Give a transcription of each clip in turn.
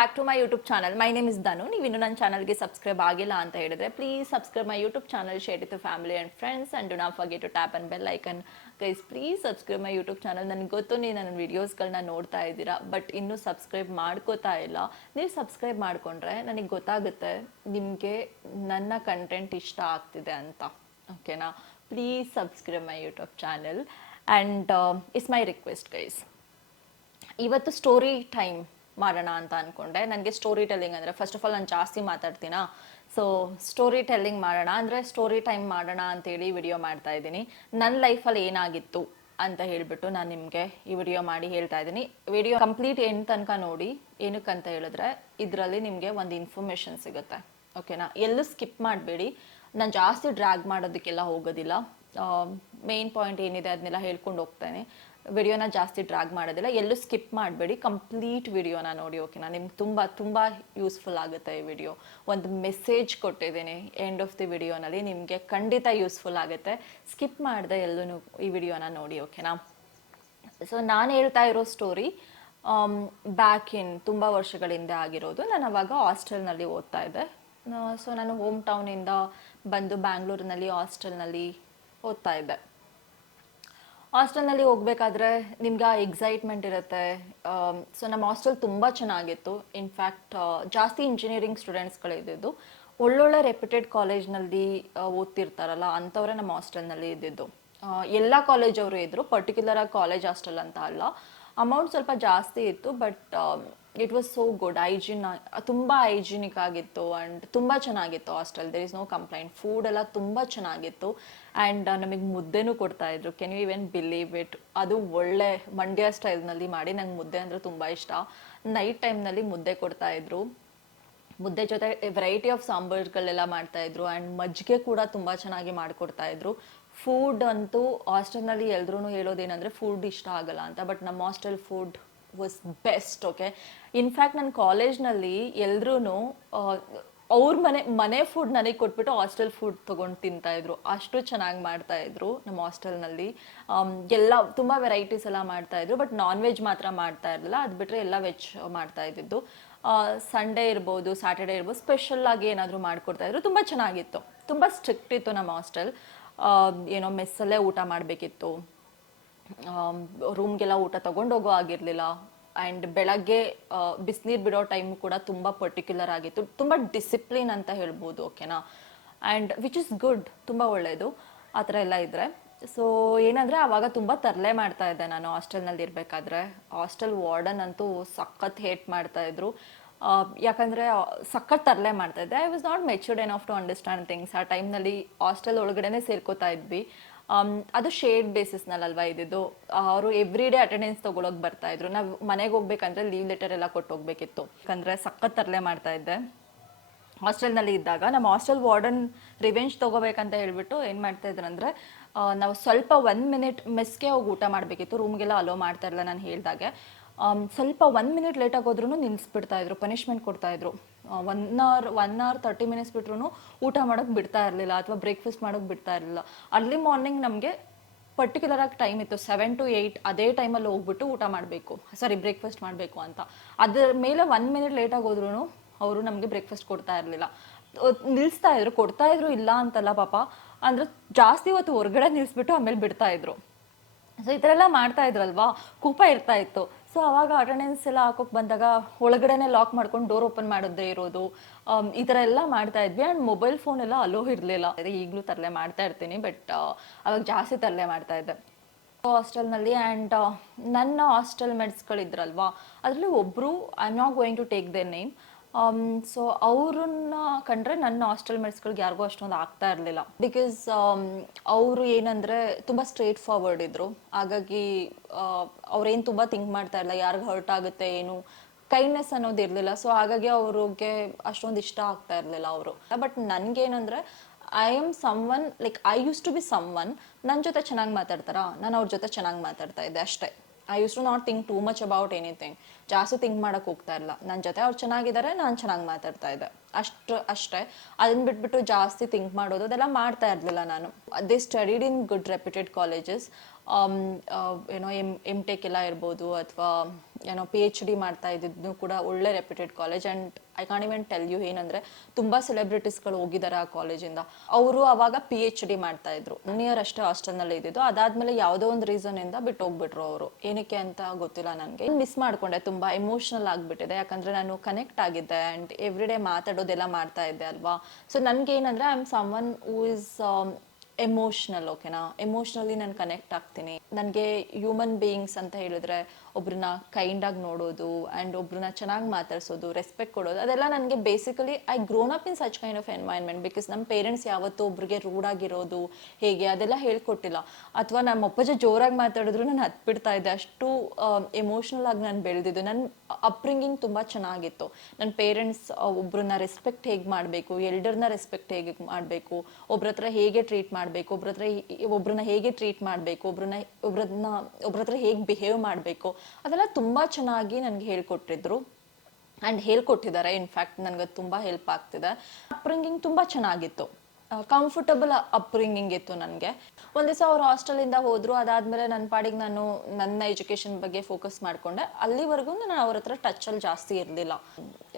Back to my YouTube channel. My name is Dhanu. ನೀವು ಇನ್ನೂ ನನ್ನ ಚಾನಲ್ಗೆ ಸಬ್ಸ್ಕ್ರೈಬ್ ಆಗಿಲ್ಲ ಅಂತ ಹೇಳಿದ್ರೆ please subscribe my YouTube channel, share it to family and friends and do not forget to tap on bell icon. Guys please subscribe my YouTube channel. ನನಗೆ ಗೊತ್ತು ನೀವು ನನ್ನ ವೀಡಿಯೋಸ್ಗಳನ್ನ ನೋಡ್ತಾ ಇದ್ದೀರಾ, ಬಟ್ ಇನ್ನೂ ಸಬ್ಸ್ಕ್ರೈಬ್ ಮಾಡ್ಕೋತಾ ಇಲ್ಲ. ನೀವು ಸಬ್ಸ್ಕ್ರೈಬ್ ಮಾಡಿಕೊಂಡ್ರೆ ನನಗೆ ಗೊತ್ತಾಗುತ್ತೆ ನಿಮಗೆ ನನ್ನ ಕಂಟೆಂಟ್ ಇಷ್ಟ ಆಗ್ತಿದೆ ಅಂತ. ಓಕೆನಾ? Please subscribe my YouTube channel and it's my request guys. ಇವತ್ತು ಸ್ಟೋರಿ ಟೈಮ್ ಮಾಡೋಣ ಅಂತ ಅಂದ್ಕೊಂಡೆ. ನನಗೆ ಸ್ಟೋರಿ ಟೆಲ್ಲಿಂಗ್ ಅಂದರೆ ಫಸ್ಟ್ ಆಫ್ ಆಲ್ ನಾನು ಜಾಸ್ತಿ ಮಾತಾಡ್ತೀನಾ, ಸೊ ಸ್ಟೋರಿ ಟೆಲ್ಲಿಂಗ್ ಮಾಡೋಣ ಅಂದರೆ ಸ್ಟೋರಿ ಟೈಮ್ ಮಾಡೋಣ ಅಂತೇಳಿ ವಿಡಿಯೋ ಮಾಡ್ತಾ ಇದ್ದೀನಿ. ನನ್ನ ಲೈಫಲ್ಲಿ ಏನಾಗಿತ್ತು ಅಂತ ಹೇಳಿಬಿಟ್ಟು ನಾನು ನಿಮಗೆ ಈ ವಿಡಿಯೋ ಮಾಡಿ ಹೇಳ್ತಾ ಇದ್ದೀನಿ. ವಿಡಿಯೋ ಕಂಪ್ಲೀಟ್ ಎಂಡ್ ತನಕ ನೋಡಿ. ಏನಕ್ಕಂತ ಹೇಳಿದ್ರೆ ಇದರಲ್ಲಿ ನಿಮಗೆ ಒಂದು ಇನ್ಫಾರ್ಮೇಷನ್ ಸಿಗುತ್ತೆ. ಓಕೆನಾ? ಎಲ್ಲೂ ಸ್ಕಿಪ್ ಮಾಡಬೇಡಿ. ನಾನು ಜಾಸ್ತಿ ಡ್ರ್ಯಾಗ್ ಮಾಡೋದಕ್ಕೆಲ್ಲ ಹೋಗೋದಿಲ್ಲ. ಮೇನ್ ಪಾಯಿಂಟ್ ಏನಿದೆ ಅದನ್ನೆಲ್ಲ ಹೇಳ್ಕೊಂಡು ಹೋಗ್ತೇನೆ. ವಿಡಿಯೋನ ಜಾಸ್ತಿ ಡ್ರ್ಯಾಗ್ ಮಾಡೋದಿಲ್ಲ. ಎಲ್ಲೂ ಸ್ಕಿಪ್ ಮಾಡಬೇಡಿ, ಕಂಪ್ಲೀಟ್ ವಿಡಿಯೋನ ನೋಡಿ. ಓಕೆನಾ? ನಿಮ್ಗೆ ತುಂಬ ಯೂಸ್ಫುಲ್ ಆಗುತ್ತೆ ಈ ವಿಡಿಯೋ. ಒಂದು ಮೆಸೇಜ್ ಕೊಟ್ಟಿದ್ದೀನಿ ಎಂಡ್ ಆಫ್ ದಿ ವಿಡಿಯೋನಲ್ಲಿ, ನಿಮಗೆ ಖಂಡಿತ ಯೂಸ್ಫುಲ್ ಆಗುತ್ತೆ. ಸ್ಕಿಪ್ ಮಾಡದೆ ಎಲ್ಲೂ ಈ ವಿಡಿಯೋನ ನೋಡಿ. ಓಕೆನಾ? ಸೊ ನಾನು ಹೇಳ್ತಾ ಇರೋ ಸ್ಟೋರಿ ಬ್ಯಾಕ್ ಇನ್ ತುಂಬ ವರ್ಷಗಳ ಹಿಂದೆ ಆಗಿರೋದು. ನಾನು ಅವಾಗ ಹಾಸ್ಟೆಲ್ನಲ್ಲಿ ಓದ್ತಾ ಇದ್ದೆ. ಸೊ ನಾನು ಹೋಮ್ ಟೌನಿಂದ ಬಂದು ಬ್ಯಾಂಗ್ಳೂರಿನಲ್ಲಿ ಹಾಸ್ಟೆಲ್ನಲ್ಲಿ ಓದ್ತಾ ಇದ್ದೆ. ಹಾಸ್ಟೆಲ್ನಲ್ಲಿ ಹೋಗ್ಬೇಕಾದ್ರೆ ನಿಮ್ಗೆ ಆ ಎಕ್ಸೈಟ್ಮೆಂಟ್ ಇರುತ್ತೆ. ಸೊ ನಮ್ಮ ಹಾಸ್ಟೆಲ್ ತುಂಬ ಚೆನ್ನಾಗಿತ್ತು. ಇನ್ಫ್ಯಾಕ್ಟ್ ಜಾಸ್ತಿ ಇಂಜಿನಿಯರಿಂಗ್ ಸ್ಟೂಡೆಂಟ್ಸ್ಗಳಿದ್ದಿದ್ದು. ಒಳ್ಳೊಳ್ಳೆ ರೆಪ್ಯೂಟೆಡ್ ಕಾಲೇಜ್ನಲ್ಲಿ ಓದ್ತಿರ್ತಾರಲ್ಲ ಅಂಥವ್ರೆ ನಮ್ಮ ಹಾಸ್ಟೆಲ್ನಲ್ಲಿ ಇದ್ದಿದ್ದು. ಎಲ್ಲ ಕಾಲೇಜವರು ಇದ್ದರು, ಪರ್ಟಿಕ್ಯುಲರಾಗಿ ಕಾಲೇಜ್ ಹಾಸ್ಟೆಲ್ ಅಂತ ಅಲ್ಲ. ಅಮೌಂಟ್ ಸ್ವಲ್ಪ ಜಾಸ್ತಿ ಇತ್ತು, but it was so good. ತುಂಬ ಹೈಜಿನಿಕ್ ಆಗಿತ್ತು ಆ್ಯಂಡ್ ತುಂಬ ಚೆನ್ನಾಗಿತ್ತು hostel. There is no complaint. Food ಎಲ್ಲ ತುಂಬ ಚೆನ್ನಾಗಿತ್ತು ಆ್ಯಂಡ್ ನಮಗೆ ಮುದ್ದೆನೂ ಕೊಡ್ತಾಯಿದ್ರು. Can you even believe it? ಅದು ಒಳ್ಳೆ ಮಂಡ್ಯ ಸ್ಟೈಲ್ನಲ್ಲಿ ಮಾಡಿ. ನಂಗೆ ಮುದ್ದೆ ಅಂದರೆ ತುಂಬ ಇಷ್ಟ. ನೈಟ್ ಟೈಮ್ನಲ್ಲಿ ಮುದ್ದೆ ಕೊಡ್ತಾಯಿದ್ರು. ಮುದ್ದೆ ಜೊತೆ ವೆರೈಟಿ ಆಫ್ ಸಾಂಬಾರ್ಗಳೆಲ್ಲ ಮಾಡ್ತಾಯಿದ್ರು ಆ್ಯಂಡ್ ಮಜ್ಜಿಗೆ ಕೂಡ ತುಂಬ ಚೆನ್ನಾಗಿ ಮಾಡಿಕೊಡ್ತಾಯಿದ್ರು. ಫುಡ್ ಅಂತೂ ಹಾಸ್ಟೆಲ್ನಲ್ಲಿ ಎಲ್ರೂ ಹೇಳೋದೇನೆಂದರೆ ಫುಡ್ ಇಷ್ಟ ಆಗಲ್ಲ ಅಂತ, ಬಟ್ ನಮ್ಮ hostel food was best. Okay? In fact ನನ್ನ ಕಾಲೇಜ್ನಲ್ಲಿ ಎಲ್ಲರೂ ಅವ್ರ ಮನೆ ಫುಡ್ ನನಗೆ ಕೊಟ್ಬಿಟ್ಟು ಹಾಸ್ಟೆಲ್ ಫುಡ್ ತೊಗೊಂಡು ತಿಂತಾಯಿದ್ರು. ಅಷ್ಟು ಚೆನ್ನಾಗಿ ಮಾಡ್ತಾಯಿದ್ರು ನಮ್ಮ ಹಾಸ್ಟೆಲ್ನಲ್ಲಿ. ಎಲ್ಲ ತುಂಬ ವೆರೈಟೀಸ್ ಎಲ್ಲ ಮಾಡ್ತಾಯಿದ್ರು, ಬಟ್ ನಾನ್ ವೆಜ್ ಮಾತ್ರ ಮಾಡ್ತಾ ಇರಲಿಲ್ಲ. ಅದು ಬಿಟ್ಟರೆ ಎಲ್ಲ ವೆಜ್ ಮಾಡ್ತಾ ಇದ್ದಿದ್ದು. ಸಂಡೇ ಇರ್ಬೋದು, ಸ್ಯಾಟರ್ಡೇ ಇರ್ಬೋದು, ಸ್ಪೆಷಲ್ಲಾಗಿ ಏನಾದರೂ ಮಾಡಿಕೊಡ್ತಾಯಿದ್ರು. ತುಂಬ ಚೆನ್ನಾಗಿತ್ತು. ತುಂಬ ಸ್ಟ್ರಿಕ್ಟ್ ಇತ್ತು ನಮ್ಮ ಹಾಸ್ಟೆಲ್. ಏನೋ ಮೆಸ್ಸಲ್ಲೇ ಊಟ ಮಾಡಬೇಕಿತ್ತು. ರೂಮ್ಗೆಲ್ಲ ಊಟ ತೊಗೊಂಡೋಗೋ ಆಗಿರಲಿಲ್ಲ. ಆ್ಯಂಡ್ ಬೆಳಗ್ಗೆ ಬಿಸಿನೀರು ಬಿಡೋ ಟೈಮ್ ಕೂಡ ತುಂಬ ಪರ್ಟಿಕ್ಯುಲರ್ ಆಗಿತ್ತು. ತುಂಬ ಡಿಸಿಪ್ಲಿನ್ ಅಂತ ಹೇಳ್ಬೋದು. ಓಕೆನಾ? And which is good. ತುಂಬ ಒಳ್ಳೆಯದು ಆ ಥರ ಎಲ್ಲ ಇದ್ದರೆ. ಸೊ ಏನಂದರೆ ಆವಾಗ ತುಂಬ ತರಲೆ ಮಾಡ್ತಾಯಿದ್ದೆ ನಾನು ಹಾಸ್ಟೆಲ್ನಲ್ಲಿ ಇರಬೇಕಾದ್ರೆ. ಹಾಸ್ಟೆಲ್ ವಾರ್ಡನ್ ಅಂತೂ ಸಖತ್ ಹೇಟ್ ಮಾಡ್ತಾಯಿದ್ರು. ಯಾಕಂದರೆ ಸಖತ್ ತರಲೆ ಮಾಡ್ತಾಯಿದ್ದೆ. I was not matured enough to understand things. ಆ ಟೈಮ್ನಲ್ಲಿ ಹಾಸ್ಟೆಲ್ ಒಳಗಡೆ ಸೇರ್ಕೋತಾ ಇದ್ವಿ. ಅದು ಶೇಡ್ ಬೇಸಿಸ್ನಲ್ಲಲ್ವ ಇದ್ದಿದ್ದು. ಅವರು ಎವ್ರಿ ಡೇ ಅಟೆಂಡೆನ್ಸ್ ತೊಗೊಳಕ್ಕೆ ಬರ್ತಾಯಿದ್ರು. ನಾವು ಮನೆಗೆ ಹೋಗ್ಬೇಕಂದ್ರೆ ಲೀವ್ ಲೆಟರ್ ಎಲ್ಲ ಕೊಟ್ಟು ಹೋಗ್ಬೇಕಿತ್ತು. ಯಾಕಂದರೆ ಸಖತ್ ತರಲೆ ಮಾಡ್ತಾಯಿದ್ದೆ ಹಾಸ್ಟೆಲ್ನಲ್ಲಿ ಇದ್ದಾಗ. ನಮ್ಮ ಹಾಸ್ಟೆಲ್ ವಾರ್ಡನ್ ರಿವೆಂಜ್ ತೊಗೋಬೇಕಂತ ಹೇಳ್ಬಿಟ್ಟು ಏನು ಮಾಡ್ತಾಯಿದ್ರು ಅಂದರೆ, ನಾವು ಸ್ವಲ್ಪ 1 ಮಿನಿಟ್ ಮೆಸ್ಗೆ ಹೋಗಿ ಊಟ ಮಾಡಬೇಕಿತ್ತು. ರೂಮ್ಗೆಲ್ಲ ಅಲೋ ಮಾಡ್ತಾ ಇರಲಿಲ್ಲ ನಾನು ಹೇಳಿದಾಗೆ. ಸ್ವಲ್ಪ 1 ಮಿನಿಟ್ ಲೇಟಾಗಿ ಹೋದ್ರೂ ನಿಲ್ಲಿಸ್ಬಿಡ್ತಾಯಿದ್ರು, ಪನಿಷ್ಮೆಂಟ್ ಕೊಡ್ತಾಯಿದ್ರು. 1 ಅವರ್ 30 ಮಿನಿಟ್ಸ್ ಬಿಟ್ರೂ ಊಟ ಮಾಡೋಕ್ಕೆ ಬಿಡ್ತಾ ಇರಲಿಲ್ಲ, ಅಥವಾ ಬ್ರೇಕ್ಫಾಸ್ಟ್ ಮಾಡೋಕ್ಕೆ ಬಿಡ್ತಾ ಇರಲಿಲ್ಲ. ಅರ್ಲಿ ಮಾರ್ನಿಂಗ್ ನಮಗೆ ಪರ್ಟಿಕ್ಯುಲರಾಗಿ ಟೈಮ್ ಇತ್ತು, 7 to 8 ಅದೇ ಟೈಮಲ್ಲಿ ಹೋಗ್ಬಿಟ್ಟು ಊಟ ಮಾಡಬೇಕು, ಬ್ರೇಕ್ಫಾಸ್ಟ್ ಮಾಡಬೇಕು ಅಂತ. ಅದರ ಮೇಲೆ 1 ಮಿನಿಟ್ ಲೇಟಾಗಿ ಹೋದ್ರೂ ಅವರು ನಮಗೆ ಬ್ರೇಕ್ಫಾಸ್ಟ್ ಕೊಡ್ತಾ ಇರಲಿಲ್ಲ. ನಿಲ್ಲಿಸ್ತಾಯಿದ್ರು, ಕೊಡ್ತಾಯಿದ್ರು, ಇಲ್ಲ ಅಂತಲ್ಲ ಪಾಪ. ಅಂದರೆ ಜಾಸ್ತಿ ಹೊತ್ತು ಹೊರಗಡೆ ನಿಲ್ಲಿಸ್ಬಿಟ್ಟು ಆಮೇಲೆ ಬಿಡ್ತಾಯಿದ್ರು. ಸೊ ಈ ಥರ ಎಲ್ಲ ಮಾಡ್ತಾಯಿದ್ರಲ್ವಾ, ಕೋಪ ಇರ್ತಾಯಿತ್ತು. ಸೊ ಆವಾಗ ಅಟೆಂಡೆನ್ಸ್ ಎಲ್ಲ ಹಾಕೋಕೆ ಬಂದಾಗ ಒಳಗಡೆನೆ ಲಾಕ್ ಮಾಡ್ಕೊಂಡು ಡೋರ್ ಓಪನ್ ಮಾಡೋದೇ ಇರೋದು, ಈ ಥರ ಎಲ್ಲ ಮಾಡ್ತಾಯಿದ್ವಿ. ಆ್ಯಂಡ್ ಮೊಬೈಲ್ ಫೋನ್ ಎಲ್ಲ ಅಲೋ ಇರಲಿಲ್ಲ. ಅದೇ ಈಗಲೂ ತರಲೆ ಮಾಡ್ತಾ ಇರ್ತೀನಿ, ಬಟ್ ಅವಾಗ ಜಾಸ್ತಿ ತರಲೆ ಮಾಡ್ತಾಯಿದ್ದೆ ಹಾಸ್ಟೆಲ್ನಲ್ಲಿ. ಆ್ಯಂಡ್ ನನ್ನ ಹಾಸ್ಟೆಲ್ ಮೇಟ್ಸ್ಗಳಿದ್ರಲ್ವಾ, ಅದರಲ್ಲಿ ಒಬ್ಬರು, I am not going to take their name. So ಅವ್ರನ್ನ ಕಂಡ್ರೆ ನನ್ನ ಹಾಸ್ಟೆಲ್ ಮೇಟ್ಸ್ಗಳಿಗೆ ಯಾರಿಗೂ ಅಷ್ಟೊಂದು ಆಗ್ತಾ ಇರಲಿಲ್ಲ. ಬಿಕಾಸ್ ಅವರು ಏನಂದರೆ ತುಂಬ ಸ್ಟ್ರೇಟ್ ಫಾರ್ವರ್ಡ್ ಇದ್ದರು. ಹಾಗಾಗಿ ಅವ್ರೇನು ತುಂಬ ಥಿಂಕ್ ಮಾಡ್ತಾ ಇರಲಿಲ್ಲ, ಯಾರಿಗೆ ಹರ್ಟ್ ಆಗುತ್ತೆ ಏನು, ಕೈಂಡ್ನೆಸ್ ಅನ್ನೋದು ಇರಲಿಲ್ಲ. ಸೊ ಹಾಗಾಗಿ ಅವ್ರಿಗೆ ಅಷ್ಟೊಂದು ಇಷ್ಟ ಆಗ್ತಾ ಇರಲಿಲ್ಲ ಅವರು. ಬಟ್ ನನಗೇನಂದರೆ, I am someone, like I use to be someone. ನನ್ನ ಜೊತೆ ಚೆನ್ನಾಗಿ ಮಾತಾಡ್ತಾರಾ, ನಾನು ಅವ್ರ ಜೊತೆ ಚೆನ್ನಾಗಿ ಮಾತಾಡ್ತಾ ಇದ್ದೆ ಅಷ್ಟೇ. I use to not think too much about anything. ಜಾಸ್ತಿ ಥಿಂಕ್ ಮಾಡೋಕ್ಕೆ ಹೋಗ್ತಾ ಇಲ್ಲ. ನನ್ನ ಜೊತೆ ಅವ್ರು ಚೆನ್ನಾಗಿದ್ದಾರೆ, ನಾನು ಚೆನ್ನಾಗಿ ಮಾತಾಡ್ತಾ ಇದ್ದೆ ಅಷ್ಟೇ. ಅದನ್ನ ಬಿಟ್ಬಿಟ್ಟು ಜಾಸ್ತಿ ಥಿಂಕ್ ಮಾಡೋದು ಅದೆಲ್ಲ ಮಾಡ್ತಾ ಇರಲಿಲ್ಲ ನಾನು. They studied in good reputed colleges. ಏನೋ ಎಮ್ ಟೆಕ್ ಎಲ್ಲ ಇರ್ಬೋದು, ಅಥವಾ ಏನೋ PhD ಮಾಡ್ತಾ ಇದ್ದಿದ್ದು ಕೂಡ ಒಳ್ಳೆ reputed college. And I can't even tell you ಏನಂದರೆ ತುಂಬ ಸೆಲೆಬ್ರಿಟೀಸ್ಗಳು ಹೋಗಿದ್ದಾರೆ ಆ ಕಾಲೇಜಿಂದ. ಅವರು ಅವಾಗ PhD ಮಾಡ್ತಾ ಇದ್ರು. 1 ಇಯರ್ ಅಷ್ಟೇ ಹಾಸ್ಟೆಲ್ನಲ್ಲಿ ಇದ್ದಿದ್ದು. ಅದಾದಮೇಲೆ ಯಾವುದೋ ಒಂದು ರೀಸನಿಂದ ಬಿಟ್ಟು ಹೋಗ್ಬಿಟ್ರು ಅವರು. ಏನಕ್ಕೆ ಅಂತ ಗೊತ್ತಿಲ್ಲ ನನಗೆ. ಮಿಸ್ ಮಾಡ್ಕೊಂಡೆ, ತುಂಬ ಎಮೋಷ್ನಲ್ ಆಗಿಬಿಟ್ಟಿದೆ. ಯಾಕಂದರೆ ನಾನು ಕನೆಕ್ಟ್ ಆಗಿದ್ದೆ ಆ್ಯಂಡ್ ಎವ್ರಿ ಡೇ ಮಾತಾಡೋದೆಲ್ಲ ಮಾಡ್ತಾ ಇದ್ದೆ ಅಲ್ವಾ. ಸೊ ನನಗೇನಂದರೆ I am someone who is emotional, ಓಕೆನಾ. ಎಮೋಷ್ನಲಿ ನಾನು ಕನೆಕ್ಟ್ ಆಗ್ತೀನಿ. ನನಗೆ ಹ್ಯೂಮನ್ ಬೀಯಿಂಗ್ಸ್ ಅಂತ ಹೇಳಿದ್ರೆ ಒಬ್ರನ್ನ ಕೈಂಡಾಗಿ ನೋಡೋದು ಆ್ಯಂಡ್ ಒಬ್ರನ್ನ ಚೆನ್ನಾಗಿ ಮಾತಾಡ್ಸೋದು, ರೆಸ್ಪೆಕ್ಟ್ ಕೊಡೋದು, ಅದೆಲ್ಲ ನನಗೆ basically I grown up in such kind of environment. Because ನಮ್ಮ ಪೇರೆಂಟ್ಸ್ ಯಾವತ್ತೂ ಒಬ್ರಿಗೆ ರೂಢಾಗಿರೋದು ಹೇಗೆ ಅದೆಲ್ಲ ಹೇಳ್ಕೊಟ್ಟಿಲ್ಲ. ಅಥವಾ ನಮ್ಮ ಅಪ್ಪಾಜಿ ಜೋರಾಗಿ ಮಾತಾಡಿದ್ರು ನಾನು ಹತ್ಬಿಡ್ತಾ ಇದ್ದೆ. ಅಷ್ಟು ಎಮೋಷ್ನಲ್ ಆಗಿ ನಾನು ಬೆಳೆದಿದ್ದು. ನನ್ನ ಅಪ್ಬ್ರಿಂಗಿಂಗ್ ತುಂಬ ಚೆನ್ನಾಗಿತ್ತು. ನನ್ನ ಪೇರೆಂಟ್ಸ್ ಒಬ್ರನ್ನ ರೆಸ್ಪೆಕ್ಟ್ ಹೇಗೆ ಮಾಡಬೇಕು, ಎಲ್ಡರ್ನ ರೆಸ್ಪೆಕ್ಟ್ ಹೇಗೆ ಮಾಡಬೇಕು, ಒಬ್ರ ಹತ್ರ ಹೇಗೆ ಟ್ರೀಟ್ ಮಾಡಬೇಕು, ಒಬ್ರನ್ನ ಹೇಗೆ ಟ್ರೀಟ್ ಮಾಡಬೇಕು, ಒಬ್ರ ಹತ್ರ ಹೇಗೆ ಬಿಹೇವ್ ಮಾಡಬೇಕು, ಅದೆಲ್ಲ ತುಂಬ ಚೆನ್ನಾಗಿ ನನಗೆ ಹೇಳ್ಕೊಟ್ಟಿದ್ರು ಆ್ಯಂಡ್ ಹೇಳ್ಕೊಟ್ಟಿದ್ದಾರೆ. ಇನ್ಫ್ಯಾಕ್ಟ್ ನನಗೆ ತುಂಬ ಹೆಲ್ಪ್ ಆಗ್ತಿದೆ. ಅಪ್ಬ್ರಿಂಗಿಂಗ್ ತುಂಬ ಚೆನ್ನಾಗಿತ್ತು, ಕಂಫರ್ಟಬಲ್ ಅಪ್ಬ್ರಿಂಗಿಂಗ್ ಇತ್ತು ನನಗೆ. ಒಂದು ದಿವಸ ಅವ್ರು ಹಾಸ್ಟೆಲಿಂದ ಹೋದರು. ಅದಾದಮೇಲೆ ನನ್ನ ಪಾಡಿಗೆ ನಾನು ನನ್ನ ಎಜುಕೇಷನ್ ಬಗ್ಗೆ ಫೋಕಸ್ ಮಾಡಿಕೊಂಡೆ. ಅಲ್ಲಿವರೆಗೂ ನಾನು ಅವ್ರ ಹತ್ರ ಟಚಲ್ಲಿ ಜಾಸ್ತಿ ಇರಲಿಲ್ಲ.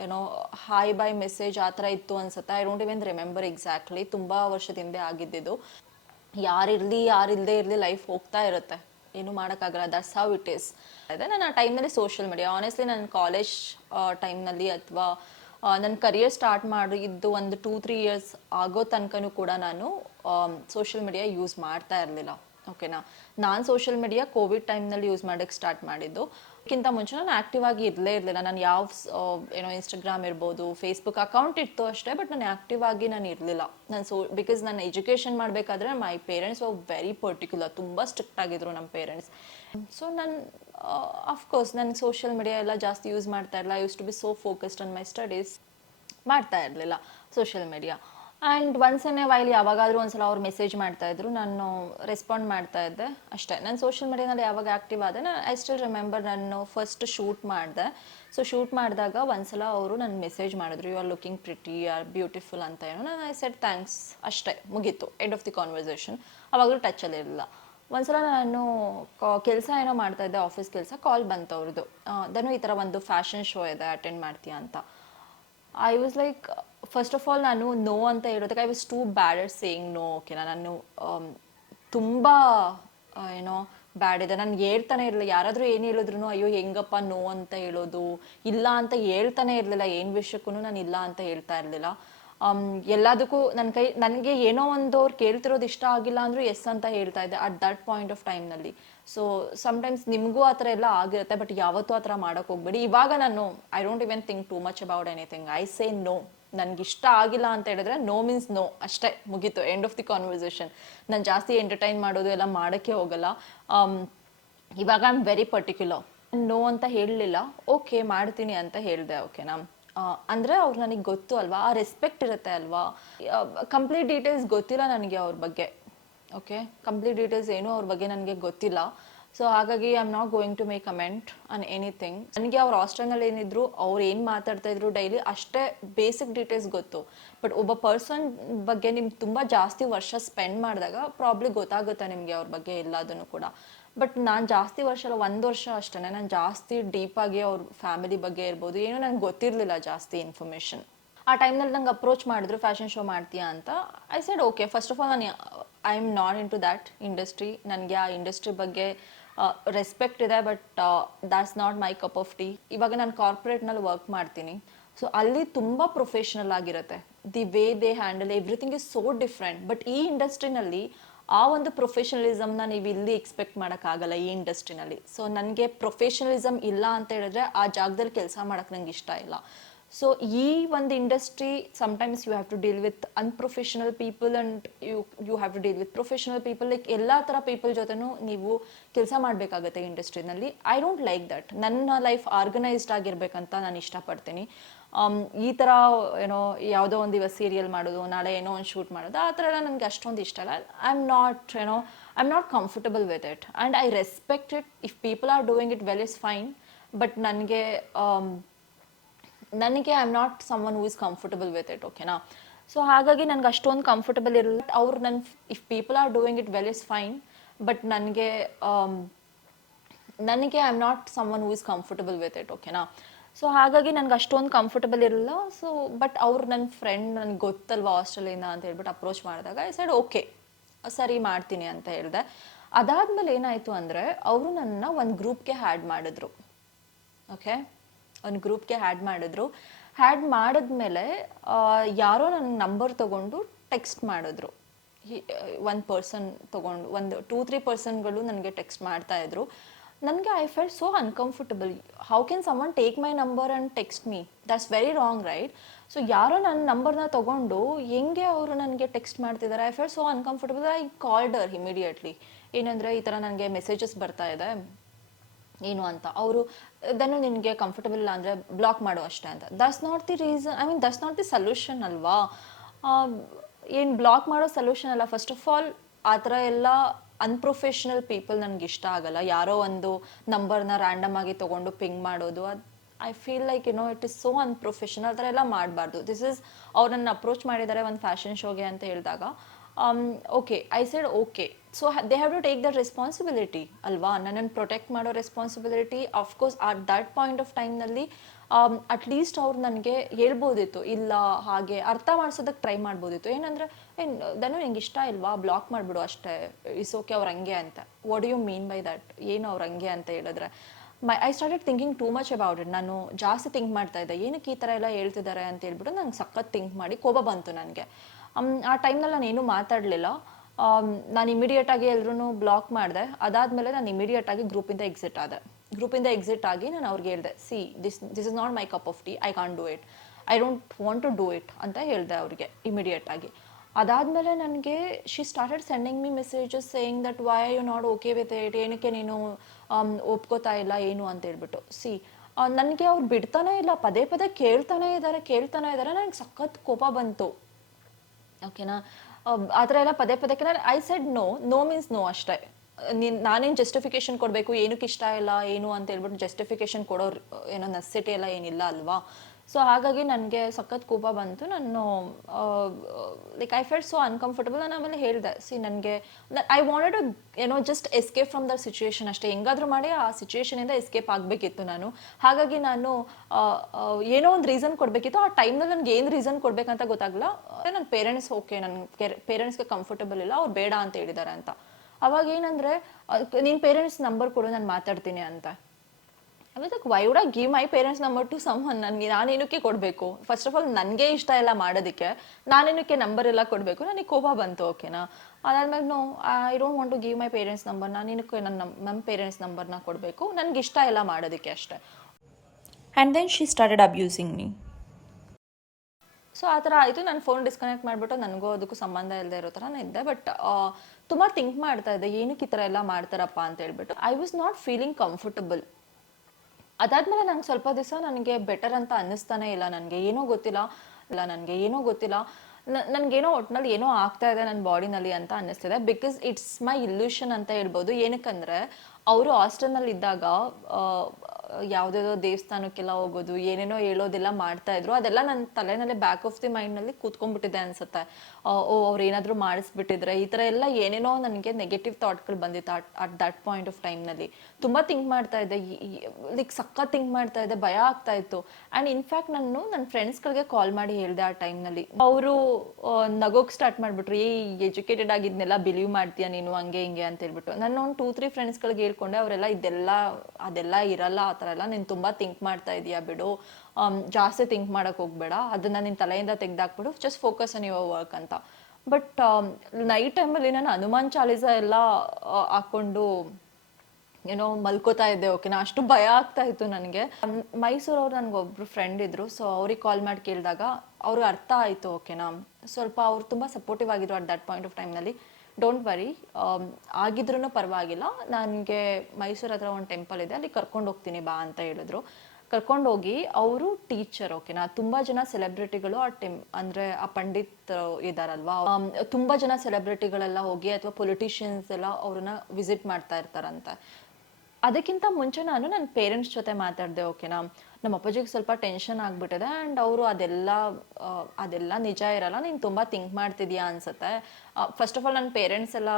ಏನೋ ಹಾಯ್ ಬಾಯ್ ಮೆಸೇಜ್ ಆ ಥರ ಇತ್ತು ಅನ್ಸುತ್ತೆ. I don't even remember exactly. ತುಂಬ ವರ್ಷದ ಹಿಂದೆ ಆಗಿದ್ದಿದ್ದು. ಯಾರಿರಲಿ ಯಾರಿಲ್ಲದೆ ಇರಲಿ ಲೈಫ್ ಹೋಗ್ತಾ ಇರುತ್ತೆ, ಏನು ಮಾಡೋಕ್ಕಾಗಲ್ಲ. That's how it is. ಅದೇ ನಾನು ಆ ಟೈಮ್ನಲ್ಲಿ ಸೋಷಿಯಲ್ ಮೀಡಿಯಾ, ಆನೆಸ್ಟ್ಲಿ ನನ್ನ ಕಾಲೇಜ್ ಟೈಮ್ನಲ್ಲಿ ಅಥವಾ ನನ್ನ ಕರಿಯರ್ ಸ್ಟಾರ್ಟ್ ಮಾಡಿದ್ದು ಒಂದು 2-3 ಇಯರ್ಸ್ ಆಗೋ ತನಕನೂ ಕೂಡ ನಾನು ಸೋಷಿಯಲ್ ಮೀಡಿಯಾ ಯೂಸ್ ಮಾಡ್ತಾ ಇರಲಿಲ್ಲ, ಓಕೆನಾ. ನಾನು ಸೋಷಿಯಲ್ ಮೀಡಿಯಾ ಕೋವಿಡ್ ಟೈಮ್ನಲ್ಲಿ ಯೂಸ್ ಮಾಡೋಕ್ಕೆ ಸ್ಟಾರ್ಟ್ ಮಾಡಿದ್ದು. ಅದಕ್ಕಿಂತ ಮುಂಚೆ ನಾನು ಆ್ಯಕ್ಟಿವ್ ಆಗಿ ಇರಲೇ ಇರಲಿಲ್ಲ. ನಾನು ಯಾವ ಏನೋ ಇನ್ಸ್ಟಾಗ್ರಾಮ್ ಇರ್ಬೋದು, ಫೇಸ್ಬುಕ್ ಅಕೌಂಟ್ ಇತ್ತು ಅಷ್ಟೇ, ಬಟ್ ನಾನು ಆ್ಯಕ್ಟಿವ್ ಆಗಿ ನಾನು ಇರಲಿಲ್ಲ. ಬಿಕಾಸ್ ನಾನು ಎಜುಕೇಷನ್ ಮಾಡಬೇಕಾದ್ರೆ my parents were very particular, ತುಂಬ ಸ್ಟ್ರಿಕ್ಟ್ ಆಗಿದ್ರು ನಮ್ಮ ಪೇರೆಂಟ್ಸ್. ಸೊ ನಾನು ಅಫ್ಕೋರ್ಸ್ ನಾನು ಸೋಷಿಯಲ್ ಮೀಡಿಯಾ ಎಲ್ಲ ಜಾಸ್ತಿ ಯೂಸ್ ಮಾಡ್ತಾ ಇರಲಿಲ್ಲ. I use to be so focused on my studies. ಮಾಡ್ತಾ ಇರಲಿಲ್ಲ social media. And once in a while ಯಾವಾಗಾದರೂ ಒಂದ್ಸಲ ಅವ್ರು ಮೆಸೇಜ್ ಮಾಡ್ತಾಯಿದ್ರು, ನಾನು ರೆಸ್ಪಾಂಡ್ ಮಾಡ್ತಾ ಇದ್ದೆ ಅಷ್ಟೇ. ನಾನು ಸೋಷಿಯಲ್ ಮೀಡಿಯಾನಲ್ಲಿ ಯಾವಾಗ ಆ್ಯಕ್ಟಿವ್ ಆದೆ, ನಾನು ಐ ಸ್ಟಿಲ್ ರಿಮೆಂಬರ್ ನಾನು ಫಸ್ಟ್ ಶೂಟ್ ಮಾಡಿದೆ. ಸೊ ಶೂಟ್ ಮಾಡಿದಾಗ ಒಂದ್ಸಲ ಅವರು ನನ್ನ ಮೆಸೇಜ್ ಮಾಡಿದ್ರು, you are looking pretty, you are beautiful ಅಂತ ಏನೋ. ನಾನು ಐ ಸೆಡ್ ಥ್ಯಾಂಕ್ಸ್, ಅಷ್ಟೇ, ಮುಗೀತು, ಎಂಡ್ ಆಫ್ ದಿ ಕಾನ್ವರ್ಸೇಷನ್. ಅವಾಗಲೂ ಟಚಲ್ಲಿ ಇರಲಿಲ್ಲ. ಒಂದ್ಸಲ ನಾನು ಕೆಲಸ ಏನೋ ಮಾಡ್ತಾ ಇದ್ದೆ, ಆಫೀಸ್ ಕೆಲಸ, ಕಾಲ್ ಬಂತು ಅವ್ರದ್ದು. ದೆನ್ ಈ ಥರ ಒಂದು ಫ್ಯಾಷನ್ ಶೋ ಇದೆ, ಅಟೆಂಡ್ ಮಾಡ್ತೀಯಾ ಅಂತ. I was like, first of all ನಾನು ನೋ ಅಂತ ಹೇಳೋದಕ್ಕೆ I was too bad at saying no, ಓಕೆನಾ. ನಾನು ತುಂಬ ಏನೋ ಬ್ಯಾಡ್ ಇದೆ. ನಾನು ಹೇಳ್ತಾನೆ ಇರಲಿಲ್ಲ. ಯಾರಾದರೂ ಏನು ಹೇಳಿದ್ರು ಅಯ್ಯೋ ಹೆಂಗಪ್ಪ ನೋ ಅಂತ ಹೇಳೋದು, ಇಲ್ಲ ಅಂತ ಹೇಳ್ತಾನೆ ಇರಲಿಲ್ಲ. ಏನು ವಿಷಯಕ್ಕೂ ನಾನು ಇಲ್ಲ ಅಂತ ಹೇಳ್ತಾ ಇರಲಿಲ್ಲ. ಎಲ್ಲದಕ್ಕೂ ನನಗೆ ಏನೋ ಒಂದು ಅವ್ರು ಕೇಳ್ತಿರೋದು ಇಷ್ಟ ಆಗಿಲ್ಲ ಅಂದರೂ ಎಸ್ ಅಂತ ಹೇಳ್ತಾ ಇದ್ದೆ ಅಟ್ ದಟ್ ಪಾಯಿಂಟ್ ಆಫ್ ಟೈಮ್ನಲ್ಲಿ. ಸೊ ಸಮ್ಟೈಮ್ಸ್ ನಿಮಗೂ ಆ ಥರ ಎಲ್ಲ ಆಗಿರುತ್ತೆ, ಬಟ್ ಯಾವತ್ತೂ ಆ ಥರ ಮಾಡೋಕ್ಕೆ ಹೋಗ್ಬೇಡಿ. ಇವಾಗ ನಾನು I don't even think too much about anything. I say no. ನನಗೆ ಇಷ್ಟ ಆಗಿಲ್ಲ ಅಂತ ಹೇಳಿದ್ರೆ ನೋ ಮೀನ್ಸ್ ನೋ, ಅಷ್ಟೇ, ಮುಗೀತು, ಎಂಡ್ ಆಫ್ ದಿ ಕಾನ್ವರ್ಸೇಷನ್. ನಾನು ಜಾಸ್ತಿ ಎಂಟರ್ಟೈನ್ ಮಾಡೋದು ಎಲ್ಲ ಮಾಡೋಕ್ಕೆ ಹೋಗಲ್ಲ. ಇವಾಗ I am very particular. No ಅಂತ ಹೇಳಲಿಲ್ಲ, ಓಕೆ ಮಾಡ್ತೀನಿ ಅಂತ ಹೇಳಿದೆ, ಓಕೆನಾ. ಅಂದರೆ ಅವ್ರು ನನಗೆ ಗೊತ್ತು ಅಲ್ವಾ, ಆ ರೆಸ್ಪೆಕ್ಟ್ ಇರುತ್ತೆ ಅಲ್ವಾ. ಕಂಪ್ಲೀಟ್ ಡೀಟೇಲ್ಸ್ ಗೊತ್ತಿಲ್ಲ ನನಗೆ ಅವ್ರ ಬಗ್ಗೆ, ಓಕೆ. ಕಂಪ್ಲೀಟ್ ಡೀಟೇಲ್ಸ್ ಏನೂ ಅವ್ರ ಬಗ್ಗೆ ನನಗೆ ಗೊತ್ತಿಲ್ಲ. ಸೊ ಹಾಗಾಗಿ I am not going to make comment on anything. ನನಗೆ ಅವ್ರ ಹಾಸ್ಟೆಲ್ನಲ್ಲಿ ಏನಿದ್ರು, ಅವ್ರು ಏನು ಮಾತಾಡ್ತಾಯಿದ್ರು ಡೈಲಿ, ಅಷ್ಟೇ ಬೇಸಿಕ್ ಡೀಟೇಲ್ಸ್ ಗೊತ್ತು. ಬಟ್ ಒಬ್ಬ ಪರ್ಸನ್ ಬಗ್ಗೆ ನಿಮ್ಗೆ ತುಂಬ ಜಾಸ್ತಿ ವರ್ಷ ಸ್ಪೆಂಡ್ ಮಾಡಿದಾಗ ಪ್ರಾಬ್ಲಿ ಗೊತ್ತಾಗುತ್ತೆ ನಿಮಗೆ ಅವ್ರ ಬಗ್ಗೆ ಎಲ್ಲದನ್ನು ಕೂಡ. ಬಟ್ ನಾನು ಜಾಸ್ತಿ ವರ್ಷ ಅಲ್ಲ, 1 ವರ್ಷ ಅಷ್ಟೇ, ನಾನು ಜಾಸ್ತಿ ಡೀಪಾಗಿ ಅವ್ರ ಫ್ಯಾಮಿಲಿ ಬಗ್ಗೆ ಇರ್ಬೋದು ಏನೂ ನನಗೆ ಗೊತ್ತಿರಲಿಲ್ಲ ಜಾಸ್ತಿ ಇನ್ಫಾರ್ಮೇಷನ್. ಆ ಟೈಮ್ನಲ್ಲಿ ನಂಗೆ ಅಪ್ರೋಚ್ ಮಾಡಿದ್ರು, ಫ್ಯಾಷನ್ ಶೋ ಮಾಡ್ತೀಯಾ ಅಂತ. I said okay. First of all ನಾನು I am not into that industry. ನನಗೆ ಆ ಇಂಡಸ್ಟ್ರಿ ಬಗ್ಗೆ ರೆಸ್ಪೆಕ್ಟ್ ಇದೆ, but that's not my cup of tea. ಇವಾಗ ನಾನು ಕಾರ್ಪೊರೇಟ್ನಲ್ಲಿ ವರ್ಕ್ ಮಾಡ್ತೀನಿ. ಸೊ ಅಲ್ಲಿ ತುಂಬ ಪ್ರೊಫೆಷ್ನಲ್ ಆಗಿರುತ್ತೆ. The way they handle everything is so different. But ಈ ಇಂಡಸ್ಟ್ರಿನಲ್ಲಿ ಆ ಒಂದು ಪ್ರೊಫೆಷನಲಿಸಮ್ನ ನೀವು ಇಲ್ಲಿ ಎಕ್ಸ್ಪೆಕ್ಟ್ ಮಾಡೋಕ್ಕಾಗಲ್ಲ ಈ ಇಂಡಸ್ಟ್ರಿನಲ್ಲಿ. ಸೊ ನನಗೆ ಪ್ರೊಫೆಷನಲಿಸಮ್ ಇಲ್ಲ ಅಂತ ಹೇಳಿದ್ರೆ ಆ ಜಾಗದಲ್ಲಿ ಕೆಲಸ ಮಾಡೋಕ್ಕೆ ನಂಗೆ ಇಷ್ಟ ಇಲ್ಲ. ಸೊ ಈ ಒಂದು industry sometimes you have to deal with unprofessional people and you have to deal with professional people. Like ಎಲ್ಲ ಥರ ಪೀಪಲ್ ಜೊತೆನೂ ನೀವು ಕೆಲಸ ಮಾಡಬೇಕಾಗತ್ತೆ ಇಂಡಸ್ಟ್ರಿನಲ್ಲಿ. I don't like that. ನನ್ನ ಲೈಫ್ ಆರ್ಗನೈಸ್ಡ್ ಆಗಿರ್ಬೇಕಂತ ನಾನು ಇಷ್ಟಪಡ್ತೀನಿ. ಈ ಥರ ಏನೋ ಯಾವುದೋ ಒಂದು ಇವತ್ತು ಸೀರಿಯಲ್ ಮಾಡೋದು, ನಾಳೆ ಏನೋ ಒಂದು ಶೂಟ್ ಮಾಡೋದು, ಆ ಥರ ಎಲ್ಲ ನನಗೆ ಅಷ್ಟೊಂದು ಇಷ್ಟ ಇಲ್ಲ. I am not comfortable with it and I respect it. If people are doing it well is fine. But ನನಗೆ I am not someone who is comfortable with it, ಓಕೆನಾ. ಸೊ ಹಾಗಾಗಿ ನನಗೆ ಅಷ್ಟೊಂದು ಕಂಫರ್ಟಬಲ್ ಇರಲಿಲ್ಲ. ಅವ್ರು if people are doing it well is fine. But ನನಗೆ ನನಗೆ I am not someone who is comfortable with it, ಓಕೆನಾ. ಸೊ ಹಾಗಾಗಿ ನನಗೆ ಅಷ್ಟೊಂದು ಕಂಫರ್ಟಬಲ್ ಇರಲಿಲ್ಲ. ಸೊ ಬಟ್ ಅವ್ರು ನನ್ನ ಫ್ರೆಂಡ್ ನನಗೆ ಗೊತ್ತಲ್ವಾ ಆಸ್ಟ್ರೇಲಿಯಿಂದ ಅಂತ ಹೇಳ್ಬಿಟ್ಟು ಅಪ್ರೋಚ್ ಮಾಡಿದಾಗ ಐ ಸೈಡ್ ಓಕೆ ಸರಿ ಮಾಡ್ತೀನಿ ಅಂತ ಹೇಳಿದೆ. ಅದಾದ್ಮೇಲೆ ಏನಾಯಿತು ಅಂದರೆ ಅವರು ನನ್ನ ಒಂದು ಗ್ರೂಪ್ಗೆ ಹ್ಯಾಡ್ ಮಾಡಿದ್ರು. ಓಕೆ, ಒಂದು ಗ್ರೂಪ್ಗೆ ಹ್ಯಾಡ್ ಮಾಡಿದ್ರು. ಹ್ಯಾಡ್ ಮಾಡಿದ್ಮೇಲೆ ಯಾರೋ ನನ್ನ ನಂಬರ್ ತೊಗೊಂಡು ಟೆಕ್ಸ್ಟ್ ಮಾಡಿದ್ರು. ಒಂದು ಪರ್ಸನ್ ತೊಗೊಂಡು ಒಂದು 2-3 ಪರ್ಸನ್ಗಳು ನನಗೆ ಟೆಕ್ಸ್ಟ್ ಮಾಡ್ತಾಯಿದ್ರು. ನನಗೆ I felt so uncomfortable. How can someone take my number and text me? That's very wrong, right? So ಯಾರೋ ನನ್ನ ನಂಬರ್ನ ತೊಗೊಂಡು ಹೆಂಗೆ ಅವರು ನನಗೆ ಟೆಕ್ಸ್ಟ್ ಮಾಡ್ತಿದ್ದಾರೆ. I felt so uncomfortable. I called her immediately. ಏನಂದರೆ ಈ ಥರ ನನಗೆ ಮೆಸೇಜಸ್ ಬರ್ತಾ ಇದೆ ಏನು ಅಂತ. ಅವರು ದೆನ್ನು ನಿನಗೆ ಕಂಫರ್ಟಬಲ್ ಇಲ್ಲ ಅಂದರೆ ಬ್ಲಾಕ್ ಮಾಡು ಅಷ್ಟೇ ಅಂತ. That's not the reason, I mean that's not the solution ಅಲ್ವಾ. ಏನು ಬ್ಲಾಕ್ ಮಾಡೋ ಸೊಲ್ಯೂಷನ್ ಅಲ್ಲ. ಫಸ್ಟ್ ಆಫ್ ಆಲ್ ಆ ಥರ ಎಲ್ಲ ಅನ್ಪ್ರೊಫೆಷ್ನಲ್ ಪೀಪಲ್ ನನಗೆ ಇಷ್ಟ ಆಗಲ್ಲ. ಯಾರೋ ಒಂದು ನಂಬರ್ನ ರ್ಯಾಂಡಮ್ ಆಗಿ ತೊಗೊಂಡು ಪಿಂಗ್ ಮಾಡೋದು, ಅದು I feel like it is so unprofessional. ಆ ಥರ ಎಲ್ಲ ಮಾಡಬಾರ್ದು. ದಿಸ್ ಇಸ್ ಅವ್ರು ನನ್ನ ಅಪ್ರೋಚ್ ಮಾಡಿದ್ದಾರೆ ಒಂದು ಫ್ಯಾಷನ್ ಶೋಗೆ ಅಂತ ಹೇಳಿದಾಗ okay I said okay. So they have to take that responsibility ಅಲ್ವಾ. ನನ್ನನ್ನು ಪ್ರೊಟೆಕ್ಟ್ ಮಾಡೋ responsibility of course at that point of ಟೈಮ್ನಲ್ಲಿ ಅಟ್ಲೀಸ್ಟ್ ಅವ್ರು ನನಗೆ ಹೇಳ್ಬೋದಿತ್ತು, ಇಲ್ಲ ಹಾಗೆ ಅರ್ಥ ಮಾಡಿಸೋದಕ್ಕೆ ಟ್ರೈ ಮಾಡ್ಬೋದಿತ್ತು. ಏನಂದರೆ ದನ್ನು ನಿಂಗೆ ಇಷ್ಟ ಇಲ್ವಾ, ಬ್ಲಾಕ್ ಮಾಡಿಬಿಡು ಅಷ್ಟೇ, ಇಸ್ ಓಕೆ ಅವ್ರು ಹಂಗೆ ಅಂತ. What do you mean by that? ಏನು ಅವ್ರು ಹಂಗೆ ಅಂತ ಹೇಳಿದ್ರೆ I started thinking too much about it. ನಾನು ಜಾಸ್ತಿ ಥಿಂಕ್ ಮಾಡ್ತಾ ಇದ್ದೆ, ಏನಕ್ಕೆ ಈ ಥರ ಎಲ್ಲ ಹೇಳ್ತಿದ್ದಾರೆ ಅಂತ ಹೇಳ್ಬಿಟ್ಟು ನಂಗೆ ಸಖತ್ ಥಿಂಕ್ ಮಾಡಿ ಕೋಪ ಬಂತು ನನಗೆ. ಆ ಟೈಮ್ನಲ್ಲಿ ನಾನು ಏನೂ ಮಾತಾಡಲಿಲ್ಲ. ನಾನು ಇಮಿಡಿಯೇಟಾಗಿ ಎಲ್ಲರೂ ಬ್ಲಾಕ್ ಮಾಡಿದೆ. ಅದಾದಮೇಲೆ ನಾನು ಇಮಿಡಿಯೇಟಾಗಿ ಗ್ರೂಪಿಂದ ಎಕ್ಸಿಟ್ ಆದೆ. ಗ್ರೂಪಿಂದ ಎಕ್ಸಿಟ್ ಆಗಿ ನಾನು ಅವ್ರಿಗೆ ಹೇಳಿದೆ, see this is not my cup of tea, I can't do it, I don't want to do it ಅಂತ ಹೇಳಿದೆ ಅವ್ರಿಗೆ ಇಮಿಡಿಯೇಟಾಗಿ. ಅದಾದಮೇಲೆ ನನಗೆ she started sending me messages saying that why are you not okay with it, ಏನಕ್ಕೆ ನೀನು ಒಪ್ಕೋತಾ ಇಲ್ಲ ಏನು ಅಂತ ಹೇಳ್ಬಿಟ್ಟು. ಸಿ ನನಗೆ ಅವ್ರು ಬಿಡ್ತಾನೇ ಇಲ್ಲ, ಪದೇ ಪದೇ ಕೇಳ್ತಾನೆ ಇದ್ದಾರೆ. ನನಗೆ ಸಖತ್ ಕೋಪ ಬಂತು, ಓಕೆನಾ. ಆ ಥರ ಎಲ್ಲ ಪದೇ ಪದೇ I said no means no ಅಷ್ಟೇ. ನಾನೇನು ಜಸ್ಟಿಫಿಕೇಶನ್ ಕೊಡಬೇಕು, ಏನಕ್ಕೆ ಇಷ್ಟ ಇಲ್ಲ ಏನು ಅಂತ ಹೇಳ್ಬಿಟ್ಟು ಜಸ್ಟಿಫಿಕೇಶನ್ ಕೊಡೋ ಏನೋ ನೆಸೆಸಿಟಿ ಎಲ್ಲ ಏನಿಲ್ಲ ಅಲ್ವಾ. ಸೊ ಹಾಗಾಗಿ ನನಗೆ ಸಖತ್ ಕೋಪ ಬಂತು. ನಾನು like I felt so uncomfortable. ನಾನು ಆಮೇಲೆ ಹೇಳಿದೆ, ಸಿ ನನಗೆ I wanted to just escape from the situation ಅಷ್ಟೇ. ಹೆಂಗಾದರೂ ಮಾಡಿ ಆ ಸಿಚುವೇಶನಿಂದ ಎಸ್ಕೇಪ್ ಆಗಬೇಕಿತ್ತು ನಾನು. ಹಾಗಾಗಿ ನಾನು ಏನೋ ಒಂದು ರೀಸನ್ ಕೊಡಬೇಕಿತ್ತು. ಆ ಟೈಮ್ನಲ್ಲಿ ನನಗೆ ಏನು ರೀಸನ್ ಕೊಡಬೇಕಂತ ಗೊತ್ತಾಗಲ್ಲ. ನನ್ನ ಪೇರೆಂಟ್ಸ್ ಓಕೆ, ನನ್ನ ಪೇರೆಂಟ್ಸ್ಗೆ ಕಂಫರ್ಟಬಲ್ ಇಲ್ಲ, ಅವ್ರು ಬೇಡ ಅಂತ ಹೇಳಿದ್ದಾರೆ ಅಂತ. ಅವಾಗ ಏನಂದರೆ ನಿನ್ನ ಪೇರೆಂಟ್ಸ್ ನಂಬರ್ ಕೊಡು, ನಾನು ಮಾತಾಡ್ತೀನಿ ಅಂತ. ಅದಕ್ಕೆ why would I give my parents number to someone? ನಾನೇನಕ್ಕೆ ಕೊಡಬೇಕು? ಫಸ್ಟ್ ಆಫ್ ಆಲ್ ನನಗೆ ಇಷ್ಟ ಇಲ್ಲ ಮಾಡೋದಕ್ಕೆ, ನಾನೇನಕ್ಕೆ ನಂಬರ್ ಎಲ್ಲ ಕೊಡಬೇಕು? ನನಗೆ ಕೋಪ ಬಂತು, ಓಕೆನಾ. ಅದಾದ್ಮೇಲೆ no, I don't want to give my parents number, ನಾನೇನಕ್ಕೆ ನಮ್ಮ ಪೇರೆಂಟ್ಸ್ ನಂಬರ್ನ ಕೊಡಬೇಕು, ನನಗೆ ಇಷ್ಟ ಇಲ್ಲ ಮಾಡೋದಕ್ಕೆ ಅಷ್ಟೇ. And then she started abusing me. So ಆ ಥರ ಆಯಿತು. ನಾನು ಫೋನ್ ಡಿಸ್ಕನೆಕ್ಟ್ ಮಾಡಿಬಿಟ್ಟು ನನಗೂ ಅದಕ್ಕೂ ಸಂಬಂಧ ಇಲ್ಲದೆ ಇರೋ ಥರ ಇದ್ದೆ. ಬಟ್ ತುಂಬ ಥಿಂಕ್ ಮಾಡ್ತಾ ಇದ್ದೆ, ಏನಕ್ಕೆ ಈ ಥರ ಎಲ್ಲ ಮಾಡ್ತಾರಪ್ಪ ಅಂತ ಹೇಳ್ಬಿಟ್ಟು. I was not feeling comfortable. ಅದಾದಮೇಲೆ ನಂಗೆ ಸ್ವಲ್ಪ ದಿವಸ ನನಗೆ ಬೆಟರ್ ಅಂತ ಅನ್ನಿಸ್ತಾನೆ ಇಲ್ಲ. ನನಗೆ ಏನೋ ಗೊತ್ತಿಲ್ಲ, ನನಗೇನೋ ಒಟ್ಟಿನಲ್ಲಿ ಏನೋ ಆಗ್ತಾ ಇದೆ ನನ್ನ ಬಾಡಿನಲ್ಲಿ ಅಂತ ಅನ್ನಿಸ್ತಿದೆ. ಬಿಕಾಸ್ ಇಟ್ಸ್ ಮೈ ಇಲ್ಯೂಷನ್ ಅಂತ ಹೇಳ್ಬೋದು. ಏನಕ್ಕಂದರೆ ಅವರು ಹಾಸ್ಟೆಲ್ನಲ್ಲಿ ಇದ್ದಾಗ ಯಾವುದೇದೋ ದೇವಸ್ಥಾನಕ್ಕೆಲ್ಲ ಹೋಗೋದು, ಏನೇನೋ ಹೇಳೋದೆಲ್ಲ ಮಾಡ್ತಾಯಿದ್ರು. ಅದೆಲ್ಲ ನನ್ನ ತಲೆನಲ್ಲೇ ಬ್ಯಾಕ್ ಆಫ್ ದಿ ಮೈಂಡ್ನಲ್ಲಿ ಕೂತ್ಕೊಂಡ್ಬಿಟ್ಟಿದೆ ಅನಿಸುತ್ತೆ. ಅವ್ರು ಏನಾದರೂ ಮಾಡಿಸ್ಬಿಟ್ಟಿದ್ರೆ ಈ ಥರ ಎಲ್ಲ ಏನೇನೋ ನನಗೆ ನೆಗೆಟಿವ್ ಥಾಟ್ಗಳು ಬಂದಿತ್ತು ಅಟ್ ದಟ್ ಪಾಯಿಂಟ್ ಆಫ್ ಟೈಮ್ನಲ್ಲಿ. ತುಂಬ ಥಿಂಕ್ ಮಾಡ್ತಾ ಇದ್ದೆ, ಲೈಕ್ ಸಖತ್ ಥಿಂಕ್ ಮಾಡ್ತಾ ಇದ್ದೆ, ಭಯ ಆಗ್ತಾ ಇತ್ತು. ಆ್ಯಂಡ್ ಇನ್ಫ್ಯಾಕ್ಟ್ ನಾನು ನನ್ನ ಫ್ರೆಂಡ್ಸ್ಗಳಿಗೆ ಕಾಲ್ ಮಾಡಿ ಹೇಳಿದೆ ಆ ಟೈಮ್ನಲ್ಲಿ. ಅವರು ನಗೋಕ್ಕೆ ಸ್ಟಾರ್ಟ್ ಮಾಡಿಬಿಟ್ರು, ಎಜುಕೇಟೆಡ್ ಆಗಿದ್ನೆಲ್ಲ ಬಿಲೀವ್ ಮಾಡ್ತೀಯ ನೀನು, ಹಂಗೆ ಹಿಂಗೆ ಅಂತ ಹೇಳ್ಬಿಟ್ಟು. ನಾನು ಒಂದು 2-3 ಫ್ರೆಂಡ್ಸ್ಗಳಿಗೆ ಹೇಳ್ಕೊಂಡೆ, ಅವರೆಲ್ಲ ಅದೆಲ್ಲ ಇರಲ್ಲ, ಆ ಥರ ಎಲ್ಲ ನೀನು ತುಂಬ ಥಿಂಕ್ ಮಾಡ್ತಾ ಇದೀಯಾ ಬಿಡು, ಜಾಸ್ತಿ ಥಿಂಕ್ ಮಾಡೋಕ್ಕೆ ಹೋಗಬೇಡ, ಅದನ್ನು ನಿನ್ನ ತಲೆಯಿಂದ ತೆಗೆದಾಕ್ಬಿಡು, just focus on your work ಅಂತ. ಬಟ್ ನೈಟ್ ಟೈಮಲ್ಲಿ ನಾನು ಹನುಮಾನ್ ಚಾಲೀಸ ಎಲ್ಲ ಹಾಕ್ಕೊಂಡು ಮಲ್ಕೋತಾ ಇದ್ದೆ, ಓಕೆನಾ. ಅಷ್ಟು ಭಯ ಆಗ್ತಾ ಇತ್ತು ನನಗೆ. ಮೈಸೂರವ್ರು ನನಗೊಬ್ರು ಫ್ರೆಂಡ್ ಇದ್ದರು. ಸೊ ಅವ್ರಿಗೆ ಕಾಲ್ ಮಾಡಿ ಕೇಳಿದಾಗ ಅವ್ರಿಗೆ ಅರ್ಥ ಆಯಿತು, ಓಕೆನಾ. ಸ್ವಲ್ಪ ಅವ್ರು ತುಂಬ ಸಪೋರ್ಟಿವ್ ಆಗಿದ್ರು ಅಟ್ ದಟ್ ಪಾಯಿಂಟ್ ಆಫ್ ಟೈಮ್ನಲ್ಲಿ. ಡೋಂಟ್ ವರಿ, ಆಗಿದ್ರೂ ಪರವಾಗಿಲ್ಲ, ನನಗೆ ಮೈಸೂರು ಹತ್ರ ಒಂದು ಟೆಂಪಲ್ ಇದೆ, ಅಲ್ಲಿ ಕರ್ಕೊಂಡು ಹೋಗ್ತೀನಿ ಬಾ ಅಂತ ಹೇಳಿದ್ರು. ಕರ್ಕೊಂಡೋಗಿ ಅವರು ಟೀಚರ್, ಓಕೆನಾ. ತುಂಬ ಜನ ಸೆಲೆಬ್ರಿಟಿಗಳು ಅಂದರೆ ಆ ಪಂಡಿತ್ ಇದ್ದಾರಲ್ವಾ, ತುಂಬ ಜನ ಸೆಲೆಬ್ರಿಟಿಗಳೆಲ್ಲ ಹೋಗಿ ಅಥವಾ ಪೊಲಿಟಿಷಿಯನ್ಸ್ ಎಲ್ಲ ಅವ್ರನ್ನ ವಿಸಿಟ್ ಮಾಡ್ತಾ ಇರ್ತಾರಂತೆ. ಅದಕ್ಕಿಂತ ಮುಂಚೆ ನಾನು ನನ್ನ ಪೇರೆಂಟ್ಸ್ ಜೊತೆ ಮಾತಾಡಿದೆ, ಓಕೆನಾ. ನಮ್ಮ ಅಪ್ಪಾಜಿಗೆ ಸ್ವಲ್ಪ ಟೆನ್ಷನ್ ಆಗಿಬಿಟ್ಟಿದೆ ಆ್ಯಂಡ್ ಅವರು ಅದೆಲ್ಲ ನಿಜ ಇರಲ್ಲ, ನೀನು ತುಂಬ ಥಿಂಕ್ ಮಾಡ್ತಿದ್ಯಾ ಅನ್ಸುತ್ತೆ. ಫಸ್ಟ್ ಆಫ್ ಆಲ್ ನನ್ನ ಪೇರೆಂಟ್ಸ್ ಎಲ್ಲ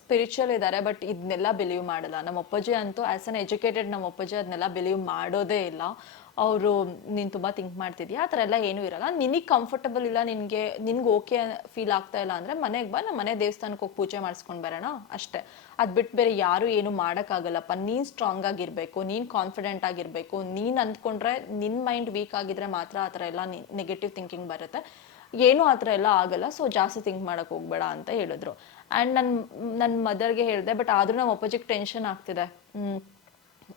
ಸ್ಪಿರಿಚುವಲ್ ಇದ್ದಾರೆ, ಬಟ್ ಇದನ್ನೆಲ್ಲ ಬಿಲೀವ್ ಮಾಡಲ್ಲ. ನಮ್ಮ ಅಪ್ಪಾಜಿ ಅಂತೂ ಆ್ಯಸ್ ಅನ್ ಎಜುಕೇಟೆಡ್ ನಮ್ಮ ಅಪ್ಪಾಜಿ ಅದನ್ನೆಲ್ಲ ಬಿಲೀವ್ ಮಾಡೋದೇ ಇಲ್ಲ. ಅವರು ನೀನು ತುಂಬ ಥಿಂಕ್ ಮಾಡ್ತಿದ್ಯಾ ಆ ಥರ ಎಲ್ಲ ಏನೂ ಇರಲ್ಲ, ನಿನಗೆ ಕಂಫರ್ಟಬಲ್ ಇಲ್ಲ, ನಿನ್ಗೆ ಓಕೆ ಫೀಲ್ ಆಗ್ತಾ ಇಲ್ಲ ಅಂದರೆ ಮನೆಗೆ ಬಾ, ನಮ್ಮ ಮನೆ ದೇವಸ್ಥಾನಕ್ಕೆ ಹೋಗಿ ಪೂಜೆ ಮಾಡಿಸ್ಕೊಂಡು ಬರೋಣ ಅಷ್ಟೇ. ಅದು ಬಿಟ್ಟು ಬೇರೆ ಯಾರು ಏನು ಮಾಡೋಕ್ಕಾಗಲ್ಲಪ್ಪ. ನೀನು ಸ್ಟ್ರಾಂಗ್ ಆಗಿರಬೇಕು, ನೀನು ಕಾನ್ಫಿಡೆಂಟ್ ಆಗಿರಬೇಕು. ನೀನು ಅಂದ್ಕೊಂಡ್ರೆ ನಿನ್ನ ಮೈಂಡ್ ವೀಕ್ ಆಗಿದ್ರೆ ಮಾತ್ರ ಆ ಥರ ಎಲ್ಲ ನೆಗೆಟಿವ್ ಥಿಂಕಿಂಗ್ ಬರುತ್ತೆ, ಏನೂ ಆ ಥರ ಎಲ್ಲ ಆಗಲ್ಲ. ಸೊ ಜಾಸ್ತಿ ಥಿಂಕ್ ಮಾಡೋಕ್ಕೆ ಹೋಗ್ಬೇಡ ಅಂತ ಹೇಳಿದ್ರು. ಆ್ಯಂಡ್ ನನ್ನ ಮದರ್ಗೆ ಹೇಳಿದೆ, ಬಟ್ ಆದರೂ ನಮ್ಮ ಅಪ್ಪಾಜಿಗೆ ಟೆನ್ಷನ್ ಆಗ್ತಿದೆ.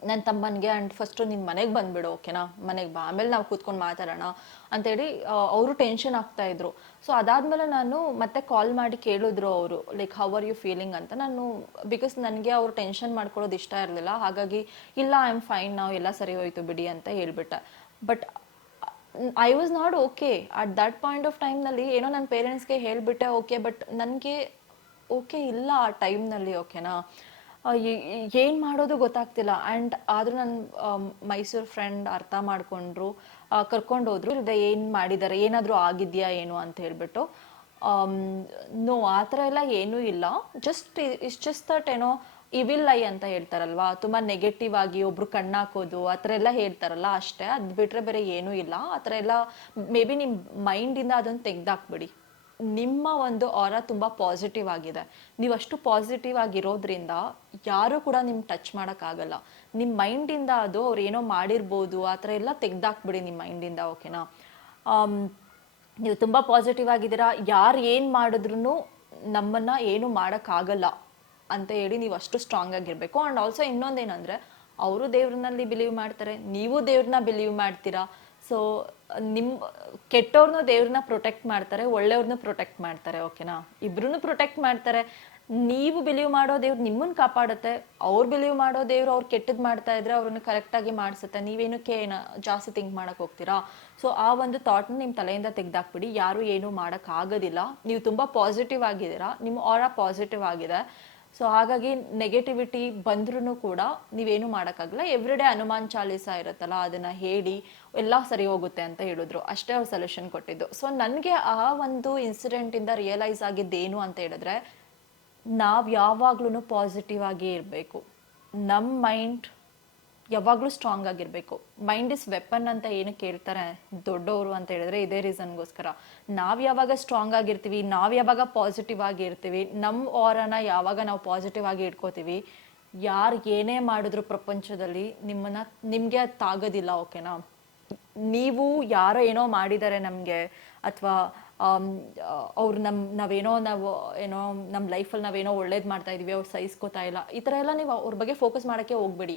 ನನ್ನ ತಮ್ಮನಿಗೆ ಆ್ಯಂಡ್ ಫಸ್ಟು ನಿನ್ನ ಮನೆಗೆ ಬಂದುಬಿಡು, ಓಕೆನಾ, ಮನೆಗೆ ಬಾ, ಆಮೇಲೆ ನಾವು ಕೂತ್ಕೊಂಡು ಮಾತಾಡೋಣ ಅಂತೇಳಿ ಅವರು ಟೆನ್ಷನ್ ಆಗ್ತಾಯಿದ್ರು. ಸೊ ಅದಾದಮೇಲೆ ನಾನು ಮತ್ತೆ ಕಾಲ್ ಮಾಡಿ ಕೇಳಿದ್ರು ಅವರು, like how are you feeling ಅಂತ. ನಾನು ಬಿಕಾಸ್ ನನಗೆ ಅವರು ಟೆನ್ಷನ್ ಮಾಡ್ಕೊಳ್ಳೋದು ಇಷ್ಟ ಇರಲಿಲ್ಲ, ಹಾಗಾಗಿ ಇಲ್ಲ ಐ ಆಮ್ ಫೈನ್, ನಾವು ಎಲ್ಲ ಸರಿ ಹೋಯ್ತು ಬಿಡಿ ಅಂತ ಹೇಳ್ಬಿಟ್ಟೆ. But I was not okay at that point of ಟೈಮ್ನಲ್ಲಿ. ಏನೋ ನನ್ನ ಪೇರೆಂಟ್ಸ್ಗೆ ಹೇಳಿಬಿಟ್ಟೆ ಓಕೆ, ಬಟ್ ನನಗೆ ಓಕೆ ಇಲ್ಲ ಆ ಟೈಮ್ನಲ್ಲಿ, ಓಕೆನಾ. ಏನು ಮಾಡೋದು ಗೊತ್ತಾಗ್ತಿಲ್ಲ. ಆ್ಯಂಡ್ ಆದರೂ ನನ್ನ ಮೈಸೂರು ಫ್ರೆಂಡ್ ಅರ್ಥ ಮಾಡಿಕೊಂಡ್ರು, ಕರ್ಕೊಂಡು ಹೋದ್ರು. ಏನು ಮಾಡಿದ್ದಾರೆ, ಏನಾದರೂ ಆಗಿದೆಯಾ ಏನು ಅಂತ ಹೇಳ್ಬಿಟ್ಟು. ನೋ, ಆ ಥರ ಎಲ್ಲ ಏನೂ ಇಲ್ಲ. ಜಸ್ಟ್ ದಟ್ ಏನೋ ಇವಿಲ್ ಐ ಅಂತ ಹೇಳ್ತಾರಲ್ವಾ, ತುಂಬ ನೆಗೆಟಿವ್ ಆಗಿ ಒಬ್ರು ಕಣ್ಣಾಕೋದು ಆ ಥರ ಎಲ್ಲ ಹೇಳ್ತಾರಲ್ಲ, ಅಷ್ಟೇ. ಅದು ಬಿಟ್ಟರೆ ಬೇರೆ ಏನೂ ಇಲ್ಲ. ಆ ಥರ ಎಲ್ಲ ಮೇ ಬಿ ನಿಮ್ಮ ಮೈಂಡಿಂದ ಅದನ್ನು ತೆಗ್ದಾಕ್ಬಿಡಿ. ನಿಮ್ಮ ಒಂದು ಆರ ತುಂಬ ಪಾಸಿಟಿವ್ ಆಗಿದೆ, ನೀವು ಅಷ್ಟು ಪಾಸಿಟಿವ್ ಆಗಿರೋದ್ರಿಂದ ಯಾರೂ ಕೂಡ ನಿಮ್ಗೆ ಟಚ್ ಮಾಡೋಕ್ಕಾಗಲ್ಲ. ನಿಮ್ಮ ಮೈಂಡಿಂದ ಅದು ಅವ್ರು ಏನೋ ಮಾಡಿರ್ಬೋದು, ಆ ಥರ ಎಲ್ಲ ತೆಗ್ದಾಕ್ಬಿಡಿ ನಿಮ್ಮ ಮೈಂಡಿಂದ, ಓಕೆನಾ. ನೀವು ತುಂಬ ಪಾಸಿಟಿವ್ ಆಗಿದ್ದೀರಾ, ಯಾರು ಏನು ಮಾಡಿದ್ರೂ ನಮ್ಮನ್ನು ಏನು ಮಾಡೋಕ್ಕಾಗಲ್ಲ ಅಂತ ಹೇಳಿ ನೀವು ಅಷ್ಟು ಸ್ಟ್ರಾಂಗ್ ಆಗಿರಬೇಕು. ಆ್ಯಂಡ್ ಆಲ್ಸೋ ಇನ್ನೊಂದೇನೆಂದರೆ, ಅವರು ದೇವ್ರನ್ನಲ್ಲಿ ಬಿಲೀವ್ ಮಾಡ್ತಾರೆ, ನೀವು ದೇವ್ರನ್ನ ಬಿಲೀವ್ ಮಾಡ್ತೀರಾ. ಸೊ ನಿಮ್ಮ ಕೆಟ್ಟವ್ರನ್ನೂ ದೇವ್ರನ್ನ ಪ್ರೊಟೆಕ್ಟ್ ಮಾಡ್ತಾರೆ, ಒಳ್ಳೆಯವ್ರನ್ನೂ ಪ್ರೊಟೆಕ್ಟ್ ಮಾಡ್ತಾರೆ, ಓಕೆನಾ. ಇಬ್ಬರೂ ಪ್ರೊಟೆಕ್ಟ್ ಮಾಡ್ತಾರೆ. ನೀವು ಬಿಲೀವ್ ಮಾಡೋ ದೇವ್ರು ನಿಮ್ಮನ್ನು ಕಾಪಾಡುತ್ತೆ, ಅವ್ರು ಬಿಲೀವ್ ಮಾಡೋ ದೇವ್ರು ಅವ್ರು ಕೆಟ್ಟದ್ದು ಮಾಡ್ತಾ ಇದ್ರೆ ಅವ್ರನ್ನ ಕರೆಕ್ಟಾಗಿ ಮಾಡಿಸುತ್ತೆ. ನೀವೇನಕ್ಕೆ ಜಾಸ್ತಿ ಥಿಂಕ್ ಮಾಡೋಕ್ಕೆ ಹೋಗ್ತೀರಾ? ಸೊ ಆ ಒಂದು ಥಾಟ್ನ ನಿಮ್ಮ ತಲೆಯಿಂದ ತೆಗೆದಾಕ್ಬಿಡಿ. ಯಾರೂ ಏನೂ ಮಾಡೋಕ್ಕಾಗೋದಿಲ್ಲ, ನೀವು ತುಂಬ ಪಾಸಿಟಿವ್ ಆಗಿದ್ದೀರಾ, ನಿಮ್ಮ ಆರ ಪಾಸಿಟಿವ್ ಆಗಿದೆ. ಸೊ ಹಾಗಾಗಿ ನೆಗೆಟಿವಿಟಿ ಬಂದ್ರೂ ಕೂಡ ನೀವೇನು ಮಾಡೋಕ್ಕಾಗಲ್ಲ. ಎವ್ರಿಡೇ ಹನುಮಾನ್ ಚಾಲೀಸ ಇರುತ್ತಲ್ಲ, ಅದನ್ನು ಹೇಳಿ ಎಲ್ಲ ಸರಿ ಹೋಗುತ್ತೆ ಅಂತ ಹೇಳಿದ್ರು. ಅಷ್ಟೇ ಅವ್ರು ಸೊಲ್ಯೂಷನ್ ಕೊಟ್ಟಿದ್ದು. ಸೊ ನನಗೆ ಆ ಒಂದು ಇನ್ಸಿಡೆಂಟಿಂದ ರಿಯಲೈಸ್ ಆಗಿದ್ದೇನು ಅಂತ ಹೇಳಿದ್ರೆ, ನಾವು ಯಾವಾಗ್ಲೂ ಪಾಸಿಟಿವ್ ಆಗಿ ಇರಬೇಕು. ನಮ್ಮ ಮೈಂಡ್ ಯಾವಾಗಲೂ ಸ್ಟ್ರಾಂಗ್ ಆಗಿರಬೇಕು. ಮೈಂಡ್ ಇಸ್ ವೆಪನ್ ಅಂತ ಏನು ಕೇಳ್ತಾರೆ ದೊಡ್ಡವರು ಅಂತ ಹೇಳಿದ್ರೆ ಇದೇ ರೀಸನ್ಗೋಸ್ಕರ. ನಾವು ಯಾವಾಗ ಸ್ಟ್ರಾಂಗ್ ಆಗಿರ್ತೀವಿ, ನಾವು ಯಾವಾಗ ಪಾಸಿಟಿವ್ ಆಗಿರ್ತೀವಿ, ನಮ್ಮ ಆರನ ಯಾವಾಗ ನಾವು ಪಾಸಿಟಿವ್ ಆಗಿ ಇಟ್ಕೋತೀವಿ, ಯಾರು ಏನೇ ಮಾಡಿದ್ರು ಪ್ರಪಂಚದಲ್ಲಿ ನಿಮಗೆ ಅದು ತಾಗೋದಿಲ್ಲ, ಓಕೆನಾ. ನೀವು ಯಾರೋ ಏನೋ ಮಾಡಿದ್ದಾರೆ ನಮಗೆ, ಅಥವಾ ಅವ್ರು ನಮ್ಮ ಲೈಫಲ್ಲಿ ನಾವೇನೋ ಒಳ್ಳೇದು ಮಾಡ್ತಾ ಇದೀವಿ, ಅವ್ರು ಸಹಿಸ್ಕೋತಾ ಇಲ್ಲ, ಈ ಥರ ಎಲ್ಲ ನೀವು ಅವ್ರ ಬಗ್ಗೆ ಫೋಕಸ್ ಮಾಡೋಕ್ಕೆ ಹೋಗ್ಬೇಡಿ.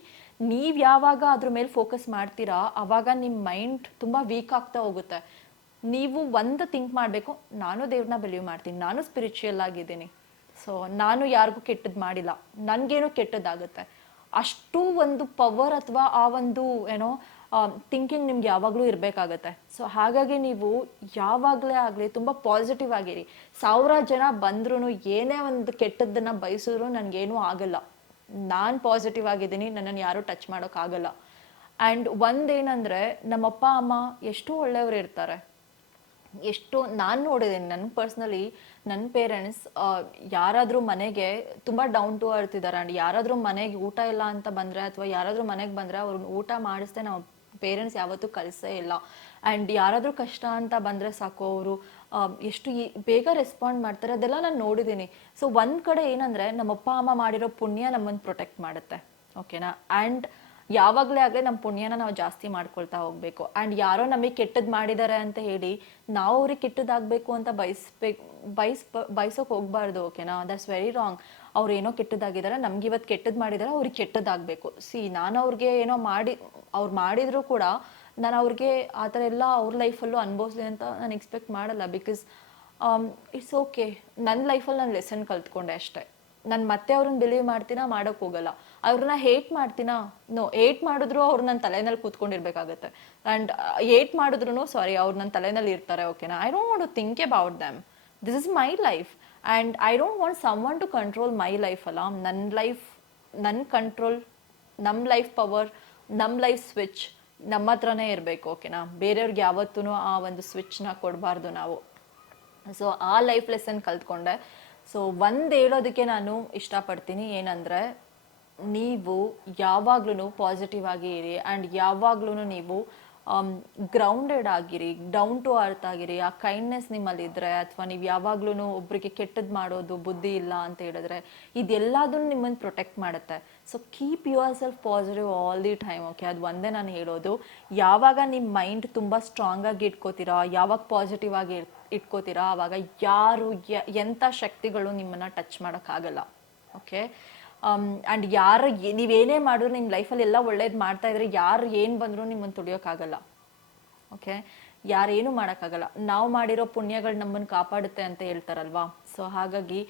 ನೀವು ಯಾವಾಗ ಅದ್ರ ಮೇಲೆ ಫೋಕಸ್ ಮಾಡ್ತೀರಾ ಆವಾಗ ನಿಮ್ಮ ಮೈಂಡ್ ತುಂಬ ವೀಕ್ ಆಗ್ತಾ ಹೋಗುತ್ತೆ. ನೀವು ಒಂದು ಥಿಂಕ್ ಮಾಡಬೇಕು, ನಾನು ದೇವ್ರನ್ನ ಬಿಲೀವ್ ಮಾಡ್ತೀನಿ, ನಾನು ಸ್ಪಿರಿಚುವಲ್ ಆಗಿದ್ದೀನಿ, ಸೊ ನಾನು ಯಾರಿಗೂ ಕೆಟ್ಟದ್ದು ಮಾಡಿಲ್ಲ, ನನಗೇನೋ ಕೆಟ್ಟದ್ದಾಗುತ್ತೆ. ಅಷ್ಟು ಒಂದು ಪವರ್ ಅಥವಾ ಆ ಒಂದು ಥಿಂಕಿಂಗ್ ನಿಮ್ಗೆ ಯಾವಾಗಲೂ ಇರಬೇಕಾಗತ್ತೆ. ಸೊ ಹಾಗಾಗಿ ನೀವು ಯಾವಾಗಲೇ ಆಗಲಿ ತುಂಬ ಪಾಸಿಟಿವ್ ಆಗಿರಿ. 1000 ಜನ ಬಂದ್ರೂ ಏನೇ ಒಂದು ಕೆಟ್ಟದ್ದನ್ನು ಬಯಸಿದ್ರು ನನಗೇನೂ ಆಗಲ್ಲ, ನಾನು ಪಾಸಿಟಿವ್ ಆಗಿದ್ದೀನಿ, ನನ್ನನ್ನು ಯಾರೂ ಟಚ್ ಮಾಡೋಕ್ಕಾಗಲ್ಲ. ಆ್ಯಂಡ್ ಒಂದೇನೆಂದರೆ, ನಮ್ಮಪ್ಪ ಅಮ್ಮ ಎಷ್ಟು ಒಳ್ಳೆಯವರು ಇರ್ತಾರೆ. ಎಷ್ಟು ನಾನು ನೋಡಿದ್ದೀನಿ, ನನ್ನ ಪರ್ಸ್ನಲಿ ನನ್ನ ಪೇರೆಂಟ್ಸ್ ಯಾರಾದರೂ ಮನೆಗೆ ತುಂಬ ಡೌನ್ ಟು ಅರ್ತ್ ಇದ್ದಾರೆ. ಆ್ಯಂಡ್ ಯಾರಾದರೂ ಮನೆಗೆ ಊಟ ಇಲ್ಲ ಅಂತ ಬಂದರೆ, ಅಥವಾ ಯಾರಾದರೂ ಮನೆಗೆ ಬಂದರೆ ಅವ್ರನ್ನ ಊಟ ಮಾಡಿಸ್ದೆ ನಮ್ಮ ಪೇರೆಂಟ್ಸ್ ಯಾವತ್ತೂ ಕಲಿಸೇ ಇಲ್ಲ. ಆ್ಯಂಡ್ ಯಾರಾದರೂ ಕಷ್ಟ ಅಂತ ಬಂದರೆ ಸಾಕು, ಅವರು ಎಷ್ಟು ಬೇಗ ರೆಸ್ಪಾಂಡ್ ಮಾಡ್ತಾರೆ, ಅದೆಲ್ಲ ನಾನು ನೋಡಿದ್ದೀನಿ. ಸೊ ಒಂದು ಕಡೆ ಏನಂದರೆ, ನಮ್ಮಪ್ಪ ಅಮ್ಮ ಮಾಡಿರೋ ಪುಣ್ಯ ನಮ್ಮನ್ನು ಪ್ರೊಟೆಕ್ಟ್ ಮಾಡುತ್ತೆ, ಓಕೆನಾ. ಆ್ಯಂಡ್ ಯಾವಾಗಲೇ ಆಗಲೇ ನಮ್ಮ ಪುಣ್ಯನ ನಾವು ಜಾಸ್ತಿ ಮಾಡ್ಕೊಳ್ತಾ ಹೋಗಬೇಕು. ಆ್ಯಂಡ್ ಯಾರೋ ನಮಗೆ ಕೆಟ್ಟದ್ದು ಮಾಡಿದ್ದಾರೆ ಅಂತ ಹೇಳಿ ನಾವು ಅವ್ರಿಗೆ ಕೆಟ್ಟದಾಗಬೇಕು ಅಂತ ಬಯಸೋಕೆ ಹೋಗಬಾರ್ದು, ಓಕೆನಾ. That's very wrong. ಅವ್ರು ಏನೋ ಕೆಟ್ಟದಾಗಿದ್ದಾರೆ, ನಮ್ಗೆ ಇವತ್ತು ಕೆಟ್ಟದ್ದು ಮಾಡಿದ್ದಾರೆ, ಅವ್ರಿಗೆ ಕೆಟ್ಟದಾಗಬೇಕು. ನಾನು ಅವ್ರಿಗೆ ಏನೋ ಅವ್ರು ಮಾಡಿದರೂ ಕೂಡ ನಾನು ಅವ್ರಿಗೆ ಆ ಥರ ಎಲ್ಲ ಅವ್ರ ಲೈಫಲ್ಲೂ ಅನುಭವಿಸ್ಲಿ ಅಂತ ನಾನು ಎಕ್ಸ್ಪೆಕ್ಟ್ ಮಾಡಲ್ಲ. ಬಿಕಾಸ್ ಇಟ್ಸ್ ಓಕೆ, ನನ್ನ ಲೈಫಲ್ಲಿ ನಾನು ಲೆಸನ್ ಕಲ್ತ್ಕೊಂಡೆ ಅಷ್ಟೇ. ನಾನು ಮತ್ತೆ ಅವ್ರನ್ನ ಬಿಲೀವ್ ಮಾಡ್ತೀನಾ, ಮಾಡೋಕ್ಕೆ ಹೋಗಲ್ಲ. ಅವ್ರನ್ನ ಹೇಟ್ ಮಾಡ್ತೀನಾ, ನೋ. ಹೇಟ್ ಮಾಡಿದ್ರು ಅವ್ರು ನನ್ನ ತಲೆನಲ್ಲಿ ಕೂತ್ಕೊಂಡಿರ್ಬೇಕಾಗತ್ತೆ. ಆ್ಯಂಡ್ ಹೇಟ್ ಮಾಡಿದ್ರು ಅವ್ರು ನನ್ನ ತಲೆನಲ್ಲಿ ಇರ್ತಾರೆ, ಓಕೆನಾ. I don't want to think about them. This is my life and I don't want someone to control my life ಅಲ್ಲ. ನನ್ನ ಲೈಫ್, ನನ್ನ ಕಂಟ್ರೋಲ್, ನಮ್ಮ ಲೈಫ್ ಪವರ್, ನಮ್ಮ ಲೈಫ್ ಸ್ವಿಚ್ ನಮ್ಮ ಹತ್ರನೇ ಇರಬೇಕು, ಓಕೆನಾ? ಬೇರೆಯವ್ರಿಗೆ ಯಾವತ್ತೂ ಆ ಒಂದು ಸ್ವಿಚ್ನ ಕೊಡಬಾರ್ದು ನಾವು. ಸೊ ಆ ಲೈಫ್ ಲೆಸನ್ ಕಲ್ತ್ಕೊಂಡೆ. ಸೊ ಒಂದು ಹೇಳೋದಕ್ಕೆ ನಾನು ಇಷ್ಟಪಡ್ತೀನಿ ಏನಂದರೆ, ನೀವು ಯಾವಾಗ್ಲೂ ಪಾಸಿಟಿವ್ ಆಗಿ ಇರಿ ಆ್ಯಂಡ್ ಯಾವಾಗ್ಲೂ ನೀವು ಗ್ರೌಂಡೆಡ್ ಆಗಿರಿ, ಡೌನ್ ಟು ಅರ್ತ್ ಆಗಿರಿ. ಆ ಕೈಂಡ್ನೆಸ್ ನಿಮ್ಮಲ್ಲಿದ್ದರೆ, ಅಥವಾ ನೀವು ಯಾವಾಗ್ಲೂ ಒಬ್ರಿಗೆ ಕೆಟ್ಟದ್ದು ಮಾಡೋದು ಬುದ್ಧಿ ಇಲ್ಲ ಅಂತ ಹೇಳಿದ್ರೆ, ಇದೆಲ್ಲದನ್ನು ನಿಮ್ಮನ್ನು ಪ್ರೊಟೆಕ್ಟ್ ಮಾಡುತ್ತೆ. So keep your self positive all the time, okay? ಅದು ಒಂದೇ ನಾನು ಹೇಳೋದು. ಯಾವಾಗ ನಿಮ್ಮ ಮೈಂಡ್ ತುಂಬ ಸ್ಟ್ರಾಂಗಾಗಿ ಇಟ್ಕೋತೀರಾ, ಯಾವಾಗ ಪಾಸಿಟಿವ್ ಆಗಿ ಇಟ್ಕೋತೀರಾ, ಆವಾಗ ಯಾರು ಎಂಥ ಶಕ್ತಿಗಳು ನಿಮ್ಮನ್ನು ಟಚ್ ಮಾಡೋಕ್ಕಾಗಲ್ಲ, ಓಕೆ? ಆ್ಯಂಡ್ ಯಾರು ನೀವೇನೇ ಮಾಡಿದ್ರು ನಿಮ್ಮ ಲೈಫಲ್ಲಿ ಎಲ್ಲ ಒಳ್ಳೇದು ಮಾಡ್ತಾ ಇದ್ರೆ, ಯಾರು ಏನು ಬಂದರೂ ನಿಮ್ಮನ್ನು ತುಳಿಯೋಕ್ಕಾಗಲ್ಲ, ಓಕೆ? ಯಾರೇನು ಮಾಡೋಕ್ಕಾಗಲ್ಲ. ನಾವು ಮಾಡಿರೋ ಪುಣ್ಯಗಳು ನಮ್ಮನ್ನು ಕಾಪಾಡುತ್ತೆ ಅಂತ ಹೇಳ್ತಾರಲ್ವಾ. ಸೊ ಹಾಗಾಗಿ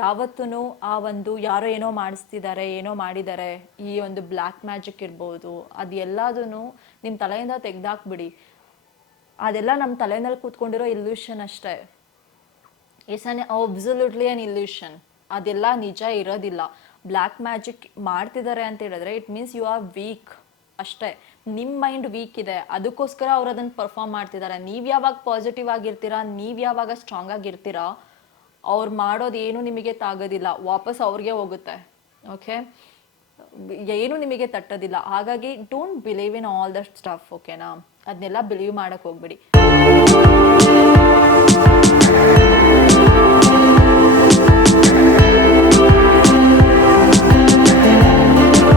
ಯಾವತ್ತೂ ಆ ಒಂದು ಯಾರೋ ಏನೋ ಮಾಡಿಸ್ತಿದ್ದಾರೆ, ಏನೋ ಮಾಡಿದ್ದಾರೆ, ಈ ಒಂದು ಬ್ಲ್ಯಾಕ್ ಮ್ಯಾಜಿಕ್ ಇರ್ಬೋದು, ಅದು ಎಲ್ಲದೂ ನಿಮ್ಮ ತಲೆಯಿಂದ ತೆಗ್ದಾಕ್ಬಿಡಿ. ಅದೆಲ್ಲ ನಮ್ಮ ತಲೆಯಲ್ಲಿ ಕೂತ್ಕೊಂಡಿರೋ ಇಲ್ಯೂಷನ್ ಅಷ್ಟೇ. It's an absolutely an illusion. ಅದೆಲ್ಲ ನಿಜ ಇರೋದಿಲ್ಲ. ಬ್ಲ್ಯಾಕ್ ಮ್ಯಾಜಿಕ್ ಮಾಡ್ತಿದ್ದಾರೆ ಅಂತ ಹೇಳಿದ್ರೆ it means you are weak ಅಷ್ಟೇ. ನಿಮ್ಮ ಮೈಂಡ್ ವೀಕ್ ಇದೆ, ಅದಕ್ಕೋಸ್ಕರ ಅವ್ರು ಅದನ್ನು ಪರ್ಫಾರ್ಮ್ ಮಾಡ್ತಿದ್ದಾರೆ. ನೀವು ಯಾವಾಗ ಪಾಸಿಟಿವ್ ಆಗಿರ್ತೀರಾ, ನೀವು ಯಾವಾಗ ಸ್ಟ್ರಾಂಗ್ ಆಗಿರ್ತೀರಾ, ಅವ್ರು ಮಾಡೋದು ಏನು ನಿಮಗೆ ತಾಗೋದಿಲ್ಲ, ವಾಪಸ್ ಅವ್ರಿಗೆ ಹೋಗುತ್ತೆ, ಓಕೆ? ಏನು ನಿಮಗೆ ತಟ್ಟೋದಿಲ್ಲ. ಹಾಗಾಗಿ don't believe in all that stuff, ಓಕೆನಾ? ಅದನ್ನೆಲ್ಲ ಬಿಲೀವ್ ಮಾಡೋಕ್ಕೆ ಹೋಗ್ಬಿಡಿ.